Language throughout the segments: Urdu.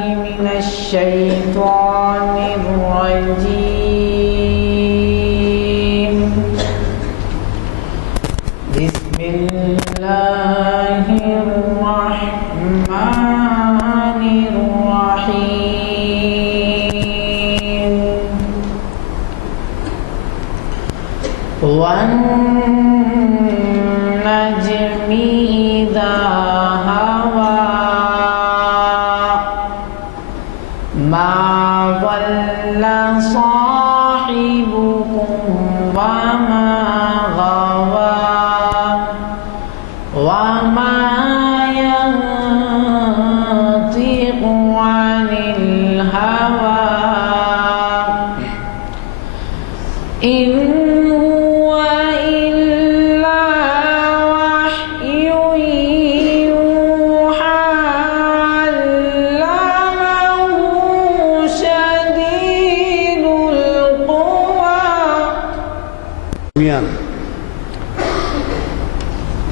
من الشيطان الرجيم. بسم الله الرحمن الرحيم. والنجم إذا هوى ما ضل صاحبكم وما غوى وما ينطق عن الهوى إن هو إلا وحي يوحى علمه شديد القوى.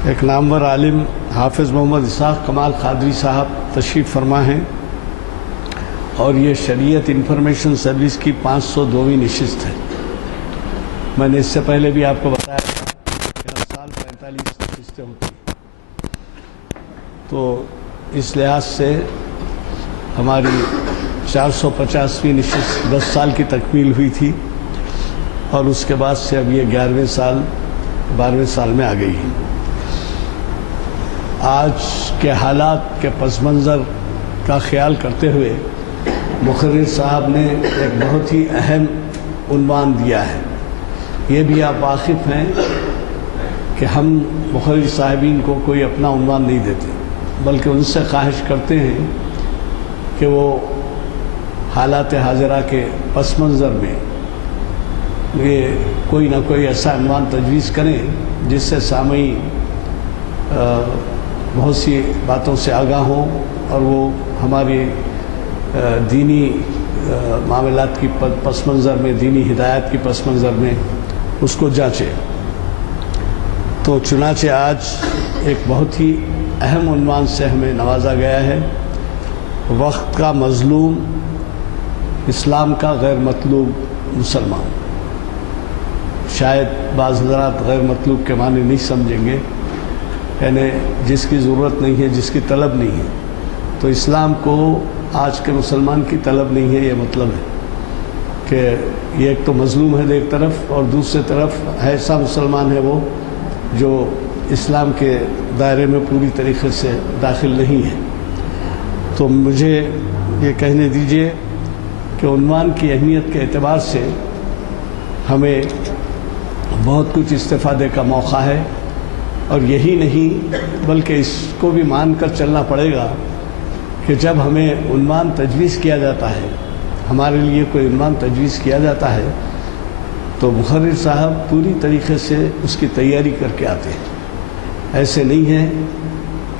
ایک نامور عالم حافظ محمد اسحاق کمال قادری صاحب تشریف فرما ہیں اور یہ شریعت انفارمیشن سروس کی 502ویں نشست ہے. میں نے اس سے پہلے بھی آپ کو بتایا کہ ہر سال 45 نشستیں ہوتی ہیں. تو اس لحاظ سے ہماری 450ویں نشست 10 سال کی تکمیل ہوئی تھی اور اس کے بعد سے اب یہ 12ویں سال میں آ گئی ہے. آج کے حالات کے پس منظر کا خیال کرتے ہوئے مقرر صاحب نے ایک بہت ہی اہم عنوان دیا ہے. یہ بھی آپ واقف ہیں کہ ہم مقرر صاحبین کو کوئی اپنا عنوان نہیں دیتے بلکہ ان سے خواہش کرتے ہیں کہ وہ حالات حاضرہ کے پس منظر میں یہ کوئی نہ کوئی ایسا عنوان تجویز کریں جس سے سامعین بہت سی باتوں سے آگاہ ہوں اور وہ ہماری دینی معاملات کی پس منظر میں دینی ہدایت کی پس منظر میں اس کو جانچے. تو چنانچہ آج ایک بہت ہی اہم عنوان سے ہمیں نوازا گیا ہے. وقت کا مظلوم، اسلام کا غیر مطلوب مسلمان. شاید بعض حضرات غیر مطلوب کے معنی نہیں سمجھیں گے، یعنی جس کی ضرورت نہیں ہے، جس کی طلب نہیں ہے. تو اسلام کو آج کے مسلمان کی طلب نہیں ہے، یہ مطلب ہے کہ یہ ایک تو مظلوم ہے ایک طرف، اور دوسری طرف ایسا مسلمان ہے وہ جو اسلام کے دائرے میں پوری طریقے سے داخل نہیں ہے. تو مجھے یہ کہنے دیجئے کہ عنوان کی اہمیت کے اعتبار سے ہمیں بہت کچھ استفادے کا موقع ہے، اور یہی نہیں بلکہ اس کو بھی مان کر چلنا پڑے گا کہ جب ہمیں عنوان تجویز کیا جاتا ہے، ہمارے لیے کوئی عنوان تجویز کیا جاتا ہے تو مقرر صاحب پوری طریقے سے اس کی تیاری کر کے آتے ہیں. ایسے نہیں ہے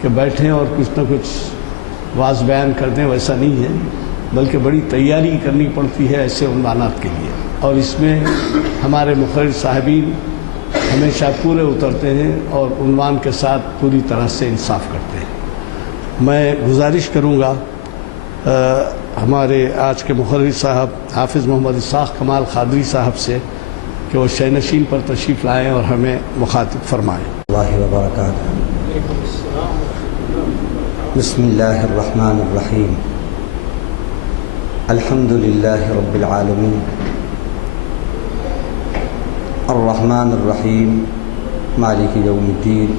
کہ بیٹھیں اور کچھ نہ کچھ واضح بیان کر دیں، ویسا نہیں ہے، بلکہ بڑی تیاری کرنی پڑتی ہے ایسے عنوانات کے لیے. اور اس میں ہمارے مقرر صاحبین ہمیشہ پورے اترتے ہیں اور عنوان کے ساتھ پوری طرح سے انصاف کرتے ہیں. میں گزارش کروں گا ہمارے آج کے مقرر صاحب حافظ محمد اسحاق کمال قادری صاحب سے کہ وہ شینشین پر تشریف لائیں اور ہمیں مخاطب فرمائیں. اللہ وبرکاتہ. بسم اللہ الرحمن الرحیم. الحمد للہ رب العالمین الرحمن الرحیم مالک یوم الدین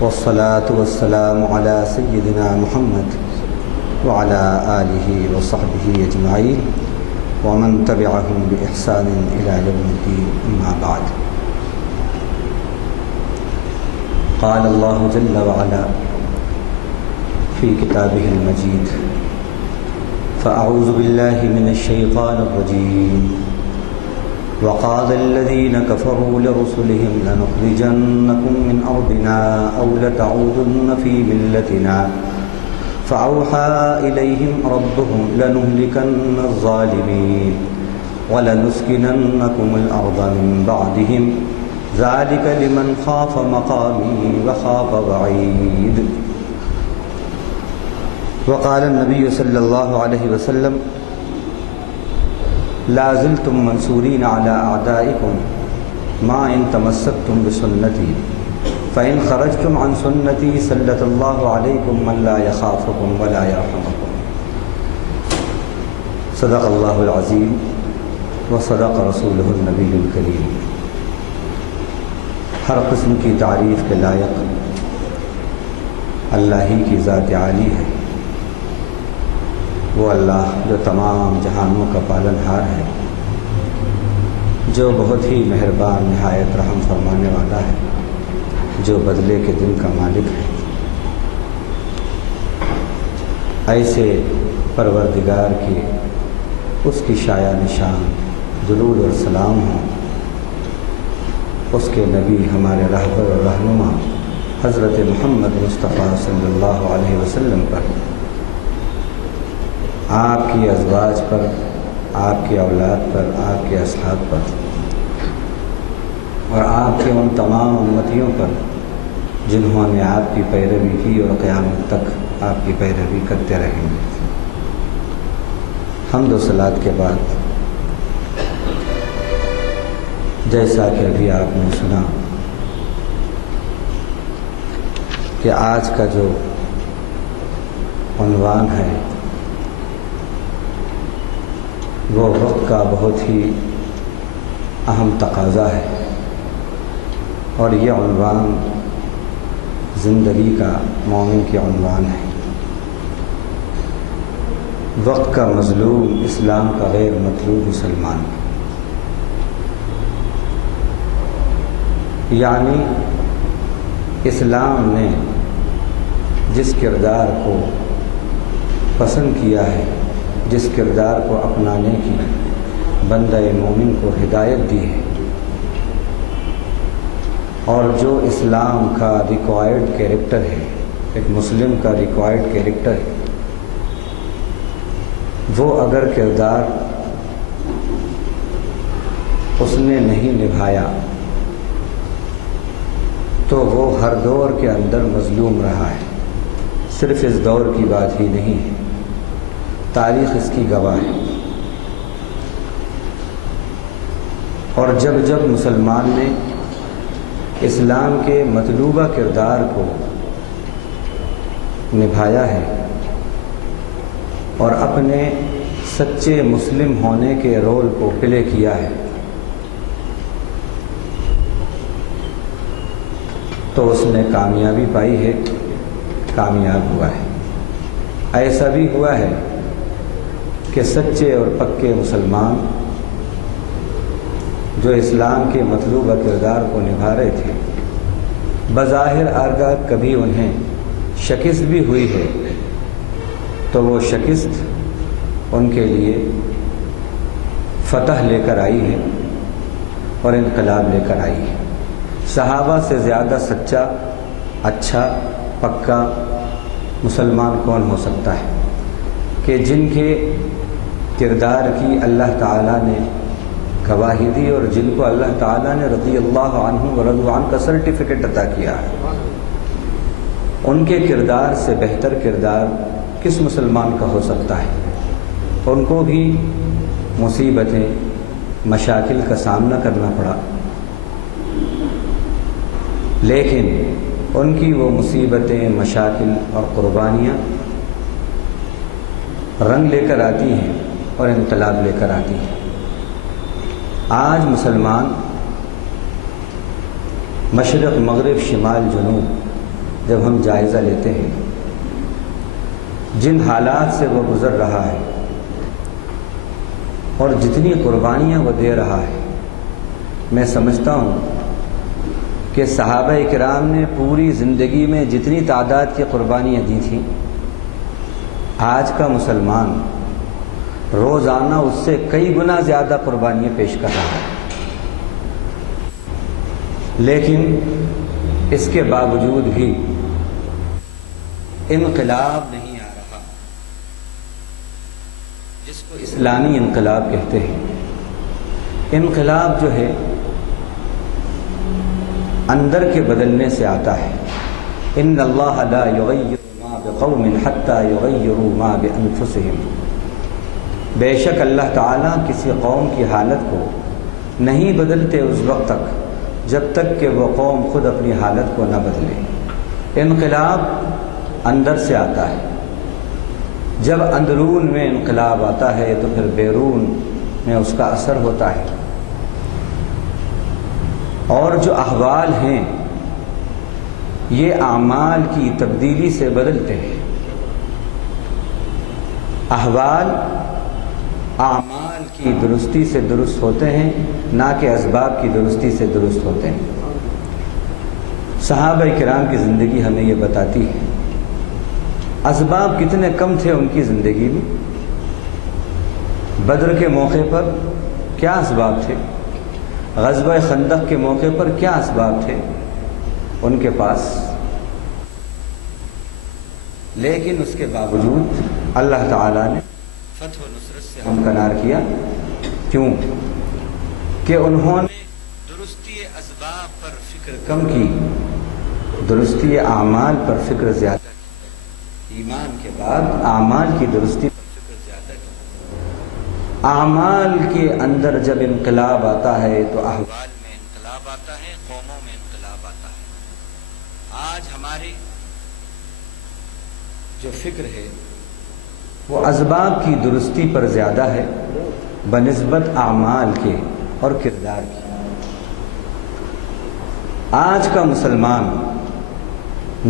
والصلاة والسلام علی سیدنا محمد وعلى آلہ وصحبہ اجمعین ومن تبعهم بإحسان إلى يوم الدین. اما بعد. قال اللہ جل وعلا في كتابه المجيد فأعوذ بالله من الشيطان الرجيم وقال الذين كفروا لرسلهم لنخرجنكم من أرضنا أو لتعودن في ملتنا فأوحى إليهم ربهم لنهلكن الظالمين ولنسكننكم الأرض من بعدهم ذلك لمن خاف مقامي وخاف وعيد. وقال النبی صلی اللہ علیہ وسلم لا زلتم منصورین علی اعدائکم ما ان تمسکتم بسنتی فإن خرجتم عن سنتی سلط اللہ علیکم من لا یخافکم ولا یرحمکم۔ صدق اللہ العظیم وصدق رسولہ النبی الکریم۔ ہر قسم کی تعریف کے لائق اللہ ہی کی ذات عالی ہے، وہ اللہ جو تمام جہانوں کا پالن ہار ہے، جو بہت ہی مہربان نہایت رحم فرمانے والا ہے، جو بدلے کے دن کا مالک ہے۔ ایسے پروردگار کی اس کی شایع نشان درود اور سلام ہوں اس کے نبی ہمارے رہبر اور رہنما حضرت محمد مصطفیٰ صلی اللہ علیہ وسلم پر، آپ کی ازواج پر، آپ کی اولاد پر، آپ کے اصحاب پر، اور آپ کے ان تمام امتیوں پر جنہوں نے آپ کی پیروی کی اور قیامت تک آپ کی پیروی کرتے رہیں گے۔ حمد و صلات کے بعد جیسا کہ ابھی آپ نے سنا کہ آج کا جو عنوان ہے وہ وقت کا بہت ہی اہم تقاضا ہے، اور یہ عنوان زندگی کا مومن کے عنوان ہے۔ وقت کا مظلوم، اسلام کا غیر مطلوب مسلمان، یعنی اسلام نے جس کردار کو پسند کیا ہے، جس کردار کو اپنانے کی بندہ مومن کو ہدایت دی ہے، اور جو اسلام کا ریکوائرڈ کیریکٹر ہے، ایک مسلم کا ریکوائرڈ کیریکٹر ہے، وہ اگر کردار اس نے نہیں نبھایا تو وہ ہر دور کے اندر مظلوم رہا ہے۔ صرف اس دور کی بات ہی نہیں ہے، تاریخ اس کی گواہ ہے۔ اور جب جب مسلمان نے اسلام کے مطلوبہ کردار کو نبھایا ہے اور اپنے سچے مسلم ہونے کے رول کو پلے کیا ہے، تو اس نے کامیابی پائی ہے، کامیاب ہوا ہے۔ ایسا بھی ہوا ہے کہ سچے اور پکے مسلمان جو اسلام کے مطلوبہ کردار کو نبھا رہے تھے، بظاہر آرگاہ کبھی انہیں شکست بھی ہوئی ہے، تو وہ شکست ان کے لیے فتح لے کر آئی ہے اور انقلاب لے کر آئی ہے۔ صحابہ سے زیادہ سچا، اچھا، پکا مسلمان کون ہو سکتا ہے کہ جن کے کردار کی اللہ تعالیٰ نے گواہی دی اور جن کو اللہ تعالیٰ نے رضی اللہ عنہ ورضوا عنہ کا سرٹیفکیٹ عطا کیا ہے۔ ان کے کردار سے بہتر کردار کس مسلمان کا ہو سکتا ہے؟ ان کو بھی مصیبتیں، مشاکل کا سامنا کرنا پڑا، لیکن ان کی وہ مصیبتیں، مشاکل اور قربانیاں رنگ لے کر آتی ہیں اور انقلاب لے کر آتی ہیں۔ آج مسلمان مشرق، مغرب، شمال، جنوب جب ہم جائزہ لیتے ہیں، جن حالات سے وہ گزر رہا ہے اور جتنی قربانیاں وہ دے رہا ہے، میں سمجھتا ہوں کہ صحابہ کرام نے پوری زندگی میں جتنی تعداد کی قربانیاں دی تھیں، آج کا مسلمان روزانہ اس سے کئی گنا زیادہ قربانیاں پیش کر رہا ہے، لیکن اس کے باوجود بھی انقلاب نہیں آ رہا جس کو اسلامی انقلاب کہتے ہیں۔ انقلاب جو ہے اندر کے بدلنے سے آتا ہے۔ ان اللہ لا یغیر ما بقوم حتى يغيروا ما بأنفسهم، بے شک اللہ تعالیٰ کسی قوم کی حالت کو نہیں بدلتے اس وقت تک جب تک کہ وہ قوم خود اپنی حالت کو نہ بدلے۔ انقلاب اندر سے آتا ہے، جب اندرون میں انقلاب آتا ہے تو پھر بیرون میں اس کا اثر ہوتا ہے، اور جو احوال ہیں یہ اعمال کی تبدیلی سے بدلتے ہیں۔ احوال اعمال کی درستی سے درست ہوتے ہیں، نہ کہ اسباب کی درستی سے درست ہوتے ہیں۔ صحابہ کرام کی زندگی ہمیں یہ بتاتی ہے، اسباب کتنے کم تھے ان کی زندگی میں۔ بدر کے موقع پر کیا اسباب تھے، غزوہ خندق کے موقع پر کیا اسباب تھے ان کے پاس، لیکن اس کے باوجود اللہ تعالیٰ نے فتح و نصرت سے ہمکنار کیا۔ کیوں؟ کہ انہوں نے درستی اسباب پر فکر کم کی، درستی اعمال پر فکر زیادہ کی۔ ایمان کے بعد اعمال کی درستی پر فکر زیادہ کی۔ اعمال کے اندر جب انقلاب آتا ہے تو احوال میں انقلاب آتا ہے، قوموں میں انقلاب آتا ہے۔ آج ہماری جو فکر ہے وہ اسباب کی درستی پر زیادہ ہے بنسبت اعمال کے اور کردار کی۔ آج کا مسلمان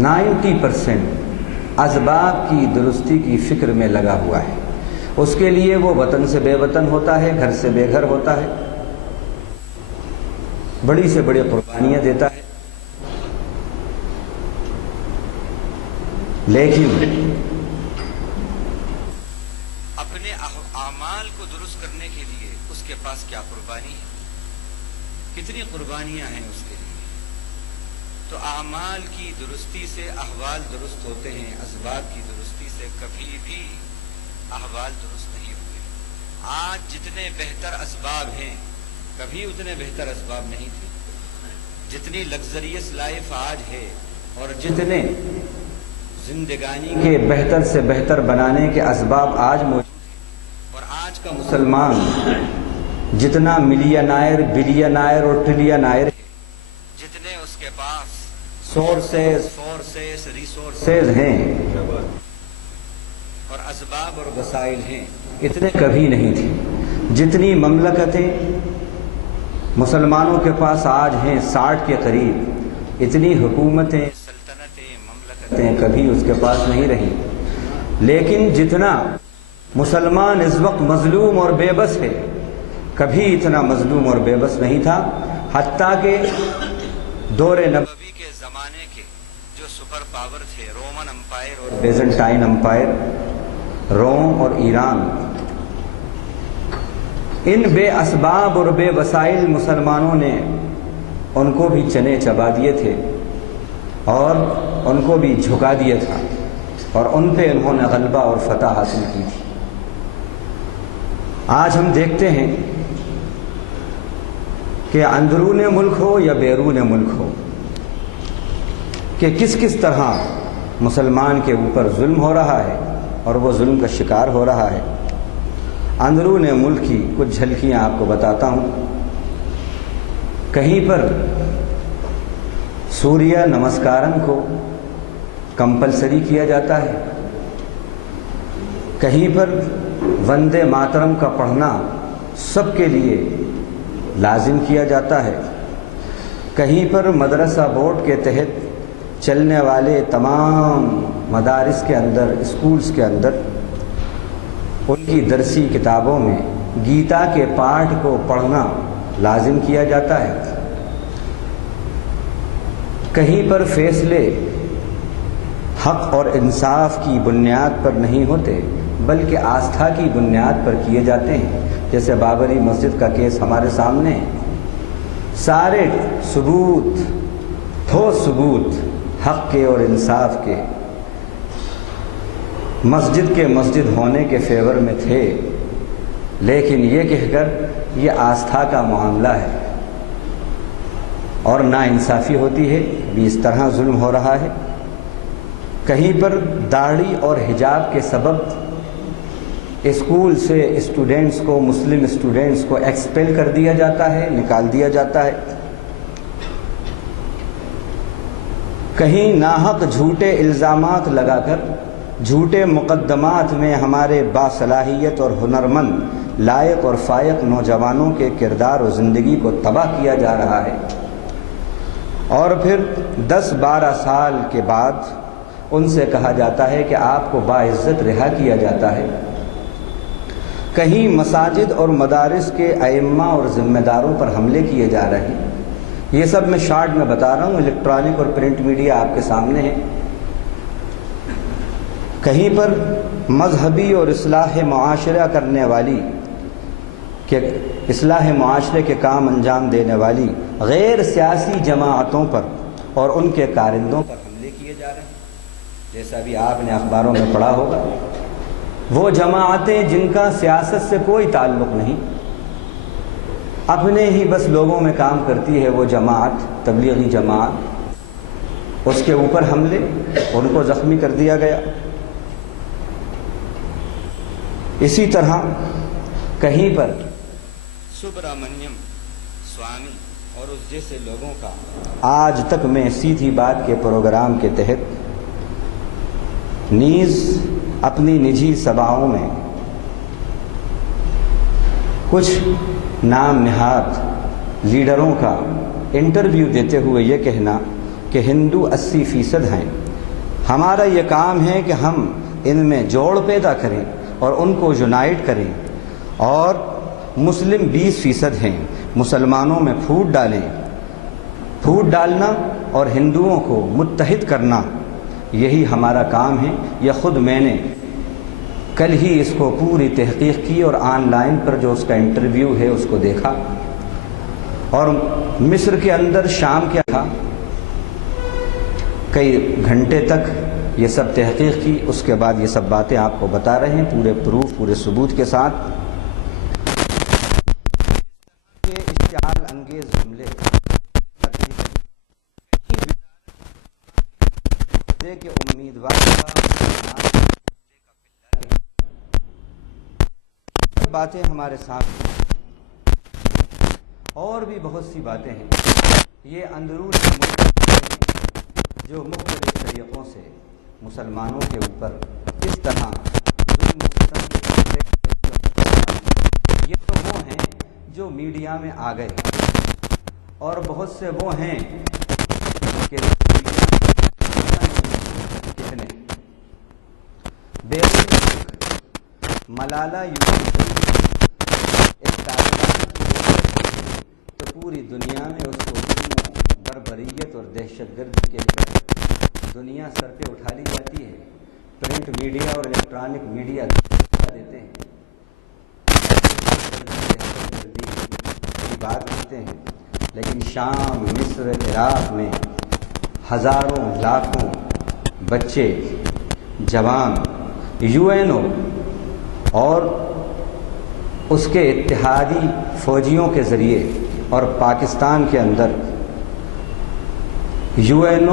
90% اسباب کی درستی کی فکر میں لگا ہوا ہے۔ اس کے لیے وہ وطن سے بے وطن ہوتا ہے، گھر سے بے گھر ہوتا ہے، بڑی سے بڑی قربانیاں دیتا ہے، لیکن اپنے اعمال کو درست کرنے کے لیے اس کے پاس کیا قربانی ہے، کتنی قربانیاں ہیں اس کے لیے۔ تو اعمال کی درستی سے احوال درست ہوتے ہیں، اسباب کی درستی سے کبھی بھی احوال درست نہیں ہوئے۔ آج جتنے بہتر اسباب ہیں کبھی اتنے بہتر اسباب نہیں تھے۔ جتنی لگژریس لائف آج ہے اور جتنے زندگانی کے بہتر سے بہتر بنانے کے اسباب آج موجود ہیں، اور آج کا مسلمان جتنا ملینائر بلینائر اور ٹریلینائر ہے، جتنے اس کے پاس فورسز ریسورسز ہیں اور اسباب اور وسائل ہیں، اتنے کبھی نہیں تھے۔ جتنی مملکتیں مسلمانوں کے پاس آج ہیں 60 کے قریب، اتنی حکومتیں سلطنتیں مملکتیں کبھی اس کے پاس نہیں رہیں۔ لیکن جتنا مسلمان اس وقت مظلوم اور بے بس ہے، کبھی اتنا مظلوم اور بے بس نہیں تھا، حتیٰ کہ دور نبوی کے زمانے کے جو سپر پاور تھے، رومن امپائر اور بیزنٹائن امپائر، روم اور ایران، ان بے اسباب اور بے وسائل مسلمانوں نے ان کو بھی چنے چبا دیے تھے اور ان کو بھی جھکا دیا تھا، اور ان پہ انہوں نے غلبہ اور فتح حاصل کی تھی۔ آج ہم دیکھتے ہیں کہ اندرون ملک ہو یا بیرون ملک ہو کہ کس کس طرح مسلمان کے اوپر ظلم ہو رہا ہے اور وہ ظلم کا شکار ہو رہا ہے۔ اندرون ملک کی کچھ جھلکیاں آپ کو بتاتا ہوں۔ کہیں پر سوریہ نمسکارن کو کمپلسری کیا جاتا ہے، کہیں پر وندے ماترم کا پڑھنا سب کے لیے لازم کیا جاتا ہے، کہیں پر مدرسہ بورڈ کے تحت چلنے والے تمام مدارس کے اندر، اسکولز کے اندر ان کی درسی کتابوں میں گیتا کے پاٹھ کو پڑھنا لازم کیا جاتا ہے، کہیں پر فیصلے حق اور انصاف کی بنیاد پر نہیں ہوتے بلکہ آستھا کی بنیاد پر کیے جاتے ہیں، جیسے بابری مسجد کا کیس ہمارے سامنے ہے۔ سارے ثبوت، ٹھوس ثبوت حق کے اور انصاف کے مسجد کے مسجد ہونے کے فیور میں تھے، لیکن یہ کہہ کر یہ آستھا کا معاملہ ہے اور ناانصافی ہوتی ہے، بھی اس طرح ظلم ہو رہا ہے۔ کہیں پر داڑھی اور حجاب کے سبب اسکول سے اسٹوڈنٹس کو، مسلم اسٹوڈنٹس کو ایکسپیل کر دیا جاتا ہے، نکال دیا جاتا ہے۔ کہیں ناحق جھوٹے الزامات لگا کر جھوٹے مقدمات میں ہمارے باصلاحیت اور ہنرمند، لائق اور فائق نوجوانوں کے کردار و زندگی کو تباہ کیا جا رہا ہے، اور پھر 10-12 سال کے بعد ان سے کہا جاتا ہے کہ آپ کو باعزت رہا کیا جاتا ہے۔ کہیں مساجد اور مدارس کے ائمہ اور ذمہ داروں پر حملے کیے جا رہے ہیں۔ یہ سب میں شارٹ میں بتا رہا ہوں، الیکٹرانک اور پرنٹ میڈیا آپ کے سامنے ہے۔ کہیں پر مذہبی اور اصلاح معاشرہ کرنے والی، کہ اصلاح معاشرے کے کام انجام دینے والی غیر سیاسی جماعتوں پر اور ان کے کارندوں پر حملے کیے جا رہے ہیں، جیسا بھی آپ نے اخباروں میں پڑھا ہوگا۔ وہ جماعتیں جن کا سیاست سے کوئی تعلق نہیں، اپنے ہی بس لوگوں میں کام کرتی ہے، وہ جماعت، تبلیغی جماعت، اس کے اوپر حملے، ان کو زخمی کر دیا گیا۔ اسی طرح کہیں پر سبرامنیم سوامی اور اس جیسے لوگوں کا آج تک میں سیدھی بات کے پروگرام کے تحت نیز اپنی نجی سبھاؤں میں کچھ نام نہاد لیڈروں کا انٹرویو دیتے ہوئے یہ کہنا کہ ہندو 80% ہیں، ہمارا یہ کام ہے کہ ہم ان میں جوڑ پیدا کریں اور ان کو یونائٹ کریں، اور مسلم 20% ہیں، مسلمانوں میں پھوٹ ڈالیں۔ پھوٹ ڈالنا اور ہندوؤں کو متحد کرنا، یہی ہمارا کام ہے۔ یہ خود میں نے کل ہی اس کو پوری تحقیق کی اور آن لائن پر جو اس کا انٹرویو ہے اس کو دیکھا، اور مصر کے اندر شام کیا تھا، کئی گھنٹے تک یہ سب تحقیق کی، اس کے بعد یہ سب باتیں آپ کو بتا رہے ہیں پورے پروف، پورے ثبوت کے ساتھ۔ یہ اشتعال انگیز حملے کہ امیدوار باتیں ہمارے سامنے، اور بھی بہت سی باتیں ہیں، یہ اندرون جو مختلف طریقوں سے مسلمانوں کے اوپر کس طرح یہ تو وہ ہیں جو میڈیا میں آ گئے، اور بہت سے وہ ہیں کہ کتنے ملالہ تو پوری دنیا میں اس کو بربریت اور دہشت گرد کے دنیا سر پہ اٹھا لی جاتی ہے۔ پرنٹ میڈیا اور الیکٹرانک میڈیا دیتے ہیں، بات کرتے ہیں، لیکن شام، مصر، عراق میں ہزاروں لاکھوں بچے، جوان UN اور اس کے اتحادی فوجیوں کے ذریعے، اور پاکستان کے اندر UN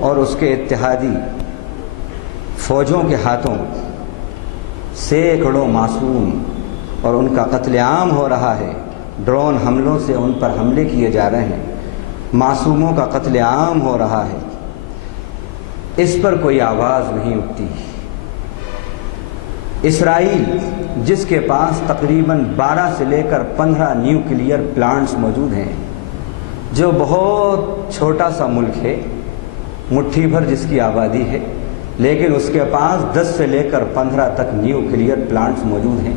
اور اس کے اتحادی فوجوں کے ہاتھوں سینکڑوں معصوم اور ان کا قتل عام ہو رہا ہے۔ ڈرون حملوں سے ان پر حملے کیے جا رہے ہیں، معصوموں کا قتل عام ہو رہا ہے، اس پر کوئی آواز نہیں اٹھتی۔ اسرائیل جس کے پاس تقریباً 12 سے لے کر 15 نیوکلیئر پلانٹس موجود ہیں، جو بہت چھوٹا سا ملک ہے، مٹھی بھر جس کی آبادی ہے، لیکن اس کے پاس 10 سے لے کر 15 تک نیوکلیئر پلانٹس موجود ہیں،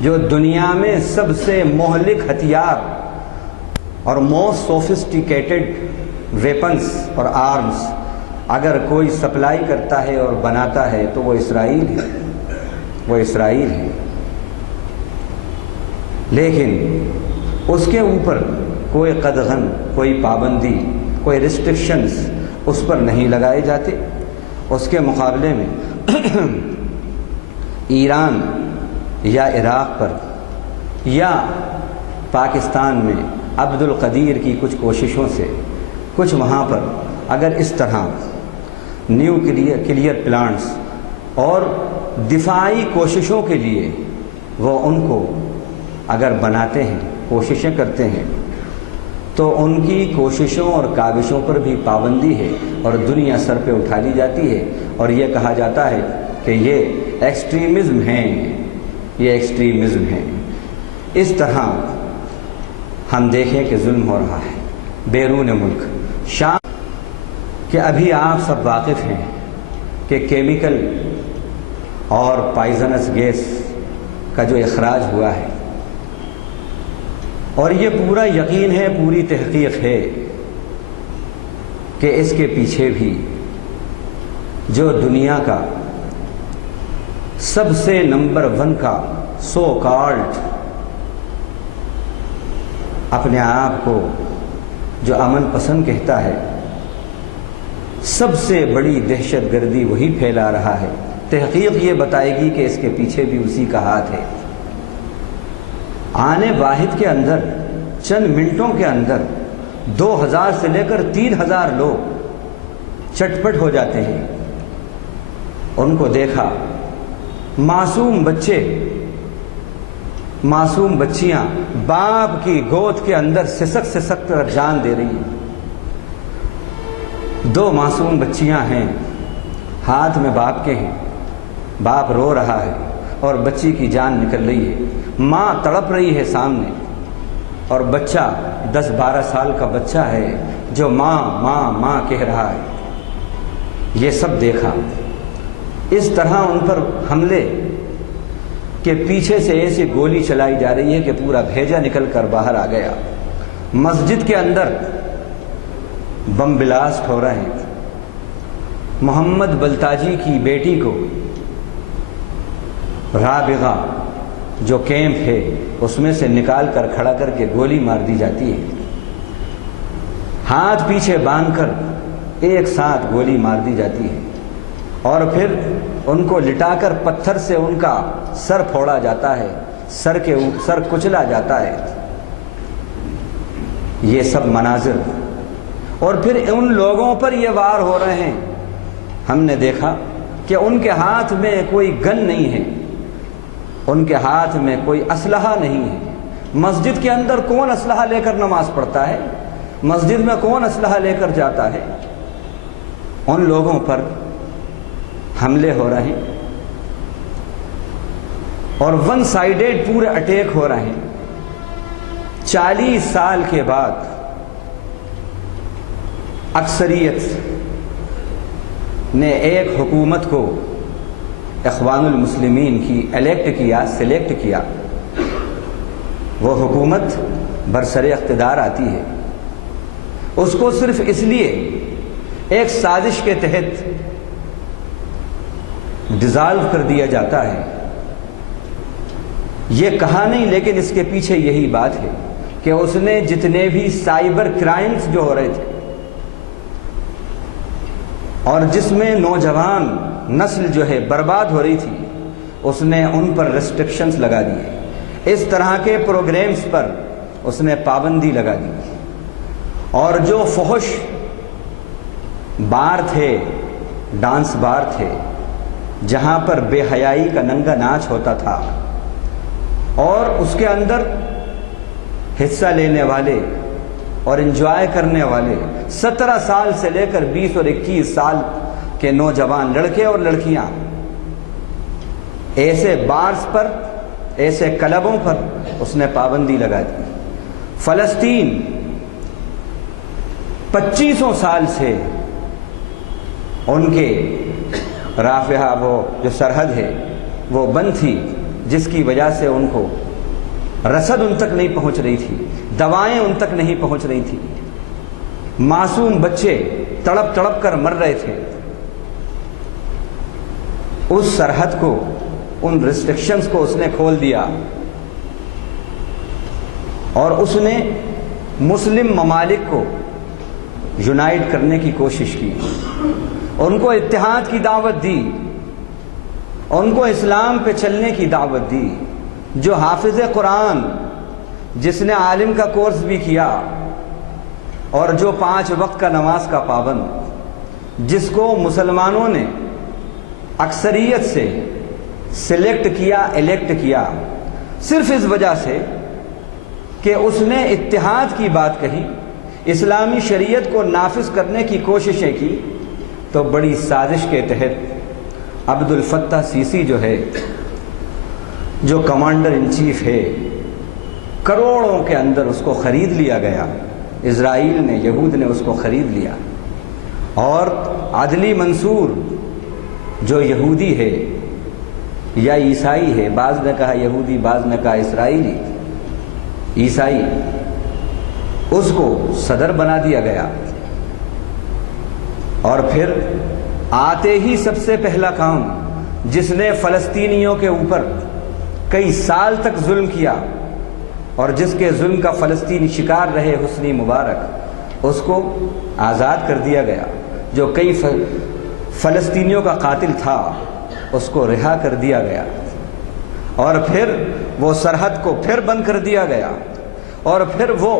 جو دنیا میں سب سے مہلک ہتھیار اور موسٹ سوفسٹیکیٹڈ ویپنز اور آرمز اگر کوئی سپلائی کرتا ہے اور بناتا ہے تو وہ اسرائیل ہے، وہ اسرائیل ہے۔ لیکن اس کے اوپر کوئی قدغن، کوئی پابندی، کوئی ریسٹرکشنز اس پر نہیں لگائے جاتے۔ اس کے مقابلے میں ایران یا عراق پر یا پاکستان میں عبد القدیر کی کچھ کوششوں سے کچھ وہاں پر اگر اس طرح نیوکلیئر پلانٹس اور دفاعی کوششوں کے لیے وہ ان کو اگر بناتے ہیں، کوششیں کرتے ہیں، تو ان کی کوششوں اور کاوشوں پر بھی پابندی ہے اور دنیا سر پہ اٹھا لی جاتی ہے، اور یہ کہا جاتا ہے کہ یہ ایکسٹریمزم ہیں، یہ ایکسٹریمزم ہیں۔ اس طرح ہم دیکھیں کہ ظلم ہو رہا ہے بیرون ملک، شام کہ ابھی آپ سب واقف ہیں کہ کیمیکل اور پائزنس گیس کا جو اخراج ہوا ہے، اور یہ پورا یقین ہے، پوری تحقیق ہے کہ اس کے پیچھے بھی جو دنیا کا سب سے نمبر 1 کا سو کالڈ اپنے آپ کو جو امن پسند کہتا ہے، سب سے بڑی دہشت گردی وہی پھیلا رہا ہے۔ تحقیق یہ بتائے گی کہ اس کے پیچھے بھی اسی کا ہاتھ ہے۔ آنے واحد کے اندر، چند منٹوں کے اندر 2000 سے لے کر 3000 لوگ چٹپٹ ہو جاتے ہیں۔ ان کو دیکھا، معصوم بچے، معصوم بچیاں باپ کی گود کے اندر سسک سسک کر جان دے رہی ہیں۔ 2 معصوم بچیاں ہیں، ہاتھ میں باپ کے ہیں، باپ رو رہا ہے اور بچی کی جان نکل رہی ہے، ماں تڑپ رہی ہے سامنے، اور بچہ 10-12 سال کا بچہ ہے جو ماں ماں ماں کہہ رہا ہے۔ یہ سب دیکھا، اس طرح ان پر حملے کہ پیچھے سے ایسی گولی چلائی جا رہی ہے کہ پورا بھیجا نکل کر باہر آ گیا۔ مسجد کے اندر بم بلاسٹ ہو رہے ہیں۔ محمد بلتاجی کی بیٹی کو رابغہ جو کیمپ ہے اس میں سے نکال کر کھڑا کر کے گولی مار دی جاتی ہے، ہاتھ پیچھے باندھ کر ایک ساتھ گولی مار دی جاتی ہے، اور پھر ان کو لٹا کر پتھر سے ان کا سر پھوڑا جاتا ہے، سر کچلا جاتا ہے۔ یہ سب مناظر، اور پھر ان لوگوں پر یہ وار ہو رہے ہیں۔ ہم نے دیکھا کہ ان کے ہاتھ میں کوئی گن نہیں ہے، ان کے ہاتھ میں کوئی اسلحہ نہیں ہے۔ مسجد کے اندر کون اسلحہ لے کر نماز پڑھتا ہے؟ مسجد میں کون اسلحہ لے کر جاتا ہے؟ ان لوگوں پر حملے ہو رہے ہیں اور 1 سائیڈڈ پورے اٹیک ہو رہے ہیں۔ 40 سال کے بعد اکثریت نے ایک حکومت کو اخوان المسلمین کی سلیکٹ کیا، وہ حکومت برسر اقتدار آتی ہے، اس کو صرف اس لیے ایک سازش کے تحت ڈیزالو کر دیا جاتا ہے۔ یہ کہا نہیں، لیکن اس کے پیچھے یہی بات ہے کہ اس نے جتنے بھی سائبر کرائمز جو ہو رہے تھے اور جس میں نوجوان نسل جو ہے برباد ہو رہی تھی، اس نے ان پر ریسٹرکشنز لگا دیے، اس طرح کے پروگرامز پر اس نے پابندی لگا دی، اور جو فحش بار تھے، ڈانس بار تھے، جہاں پر بے حیائی کا ننگا ناچ ہوتا تھا، اور اس کے اندر حصہ لینے والے اور انجوائے کرنے والے 17 سال سے لے کر 20 اور 21 سال کے نوجوان لڑکے اور لڑکیاں ایسے بارز پر، ایسے کلبوں پر اس نے پابندی لگا دی۔ فلسطین 2500 سال سے ان کے رافعہ، وہ جو سرحد ہے وہ بند تھی، جس کی وجہ سے ان کو رسد ان تک نہیں پہنچ رہی تھی، دوائیں ان تک نہیں پہنچ رہی تھی، معصوم بچے تڑپ تڑپ کر مر رہے تھے۔ اس سرحد کو، ان ریسٹرکشنز کو اس نے کھول دیا، اور اس نے مسلم ممالک کو یونائٹ کرنے کی کوشش کی، ان کو اتحاد کی دعوت دی، ان کو اسلام پہ چلنے کی دعوت دی۔ جو حافظ قرآن، جس نے عالم کا کورس بھی کیا، اور جو 5 وقت کا نماز کا پابند، جس کو مسلمانوں نے اکثریت سے سلیکٹ کیا، الیکٹ کیا، صرف اس وجہ سے کہ اس نے اتحاد کی بات کہی، اسلامی شریعت کو نافذ کرنے کی کوششیں کی، تو بڑی سازش کے تحت عبد الفتاح سیسی جو ہے، جو کمانڈر ان چیف ہے، کروڑوں کے اندر اس کو خرید لیا گیا، اسرائیل نے، یہود نے اس کو خرید لیا، اور عدلی منصور جو یہودی ہے یا عیسائی ہے، بعض نے کہا یہودی، بعض نے کہا اسرائیلی، عیسائی، اس کو صدر بنا دیا گیا۔ اور پھر آتے ہی سب سے پہلا کام، جس نے فلسطینیوں کے اوپر کئی سال تک ظلم کیا اور جس کے ظلم کا فلسطینی شکار رہے، حسنی مبارک، اس کو آزاد کر دیا گیا۔ جو کئی فلسطینیوں کا قاتل تھا، اس کو رہا کر دیا گیا، اور پھر وہ سرحد کو پھر بند کر دیا گیا، اور پھر وہ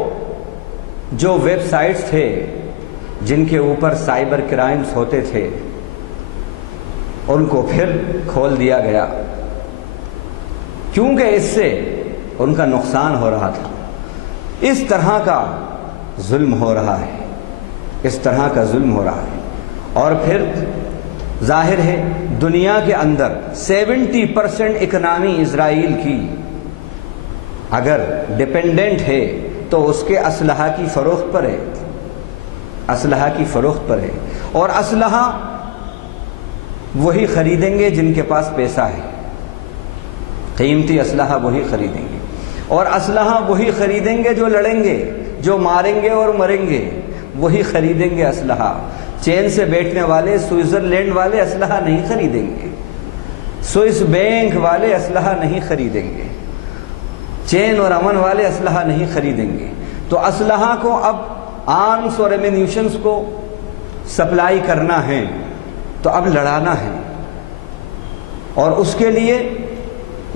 جو ویب سائٹس تھے جن کے اوپر سائبر کرائمز ہوتے تھے، ان کو پھر کھول دیا گیا، کیونکہ اس سے ان کا نقصان ہو رہا تھا۔ اس طرح کا ظلم ہو رہا ہے، اس طرح کا ظلم ہو رہا ہے۔ اور پھر ظاہر ہے دنیا کے اندر 70% اکنامی اسرائیل کی اگر ڈپینڈنٹ ہے تو اس کے اسلحہ کی فروخت پر ہے، اسلحہ کی فروخت پر ہے، اور اسلحہ وہی خریدیں گے جن کے پاس پیسہ ہے، قیمتی اسلحہ وہی خریدیں گے، اور اسلحہ وہی خریدیں گے جو لڑیں گے، جو ماریں گے اور مریں گے، وہی خریدیں گے اسلحہ۔ چین سے بیٹھنے والے، سوئٹزرلینڈ والے اسلحہ نہیں خریدیں گے، سوئس بینک والے اسلحہ نہیں خریدیں گے، چین اور امن والے اسلحہ نہیں خریدیں گے۔ تو اسلحہ کو اب آرمز اور ایمونیشنز کو سپلائی کرنا ہے، تو اب لڑانا ہے، اور اس کے لیے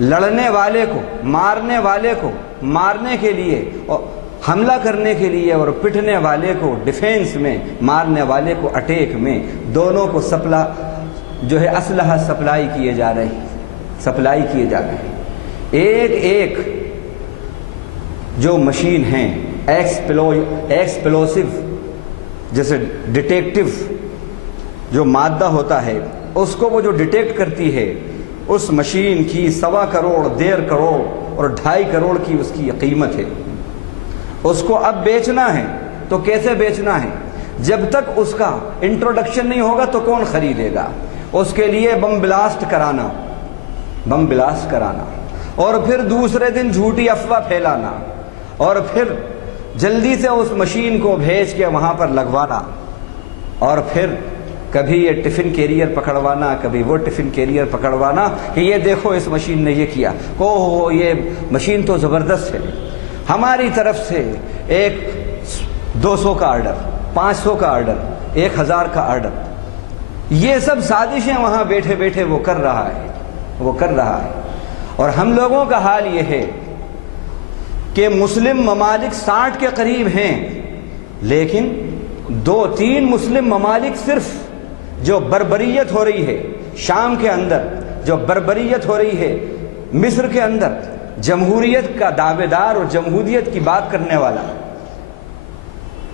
لڑنے والے کو، مارنے والے کو مارنے کے لیے، اور حملہ کرنے کے لیے، اور پٹنے والے کو ڈیفینس میں، مارنے والے کو اٹیک میں، دونوں کو جو ہے اسلحہ سپلائی کیے جا رہے ہیں، سپلائی کیے جا رہے ہیں۔ ایک ایک جو مشین ہیں، ایکسپلوسو، جیسے ڈیٹیکٹو جو مادہ ہوتا ہے، اس کو وہ جو ڈیٹیکٹ کرتی ہے، اس مشین کی 1.25 کروڑ، 1.5 کروڑ اور 2.5 کروڑ کی اس کی قیمت ہے۔ اس کو اب بیچنا ہے تو کیسے بیچنا ہے؟ جب تک اس کا انٹروڈکشن نہیں ہوگا تو کون خریدے گا؟ اس کے لیے بم بلاسٹ کرانا، بم بلاسٹ کرانا، اور پھر دوسرے دن جھوٹی افواہ پھیلانا، اور پھر جلدی سے اس مشین کو بھیج کے وہاں پر لگوانا، اور پھر کبھی یہ ٹفن کیریئر پکڑوانا، کبھی وہ ٹفن کیریئر پکڑوانا کہ یہ دیکھو اس مشین نے یہ کیا، اوہ یہ مشین تو زبردست ہے، ہماری طرف سے ایک 200 کا آرڈر، 500 کا آرڈر، 1000 کا آرڈر۔ یہ سب سازشیں وہاں بیٹھے بیٹھے وہ کر رہا ہے، وہ کر رہا ہے۔ اور ہم لوگوں کا حال یہ ہے کہ مسلم ممالک 60 کے قریب ہیں، لیکن 2-3 مسلم ممالک صرف جو بربریت ہو رہی ہے، شام کے اندر جو بربریت ہو رہی ہے، مصر کے اندر جمہوریت کا دعوے دار اور جمہوریت کی بات کرنے والا،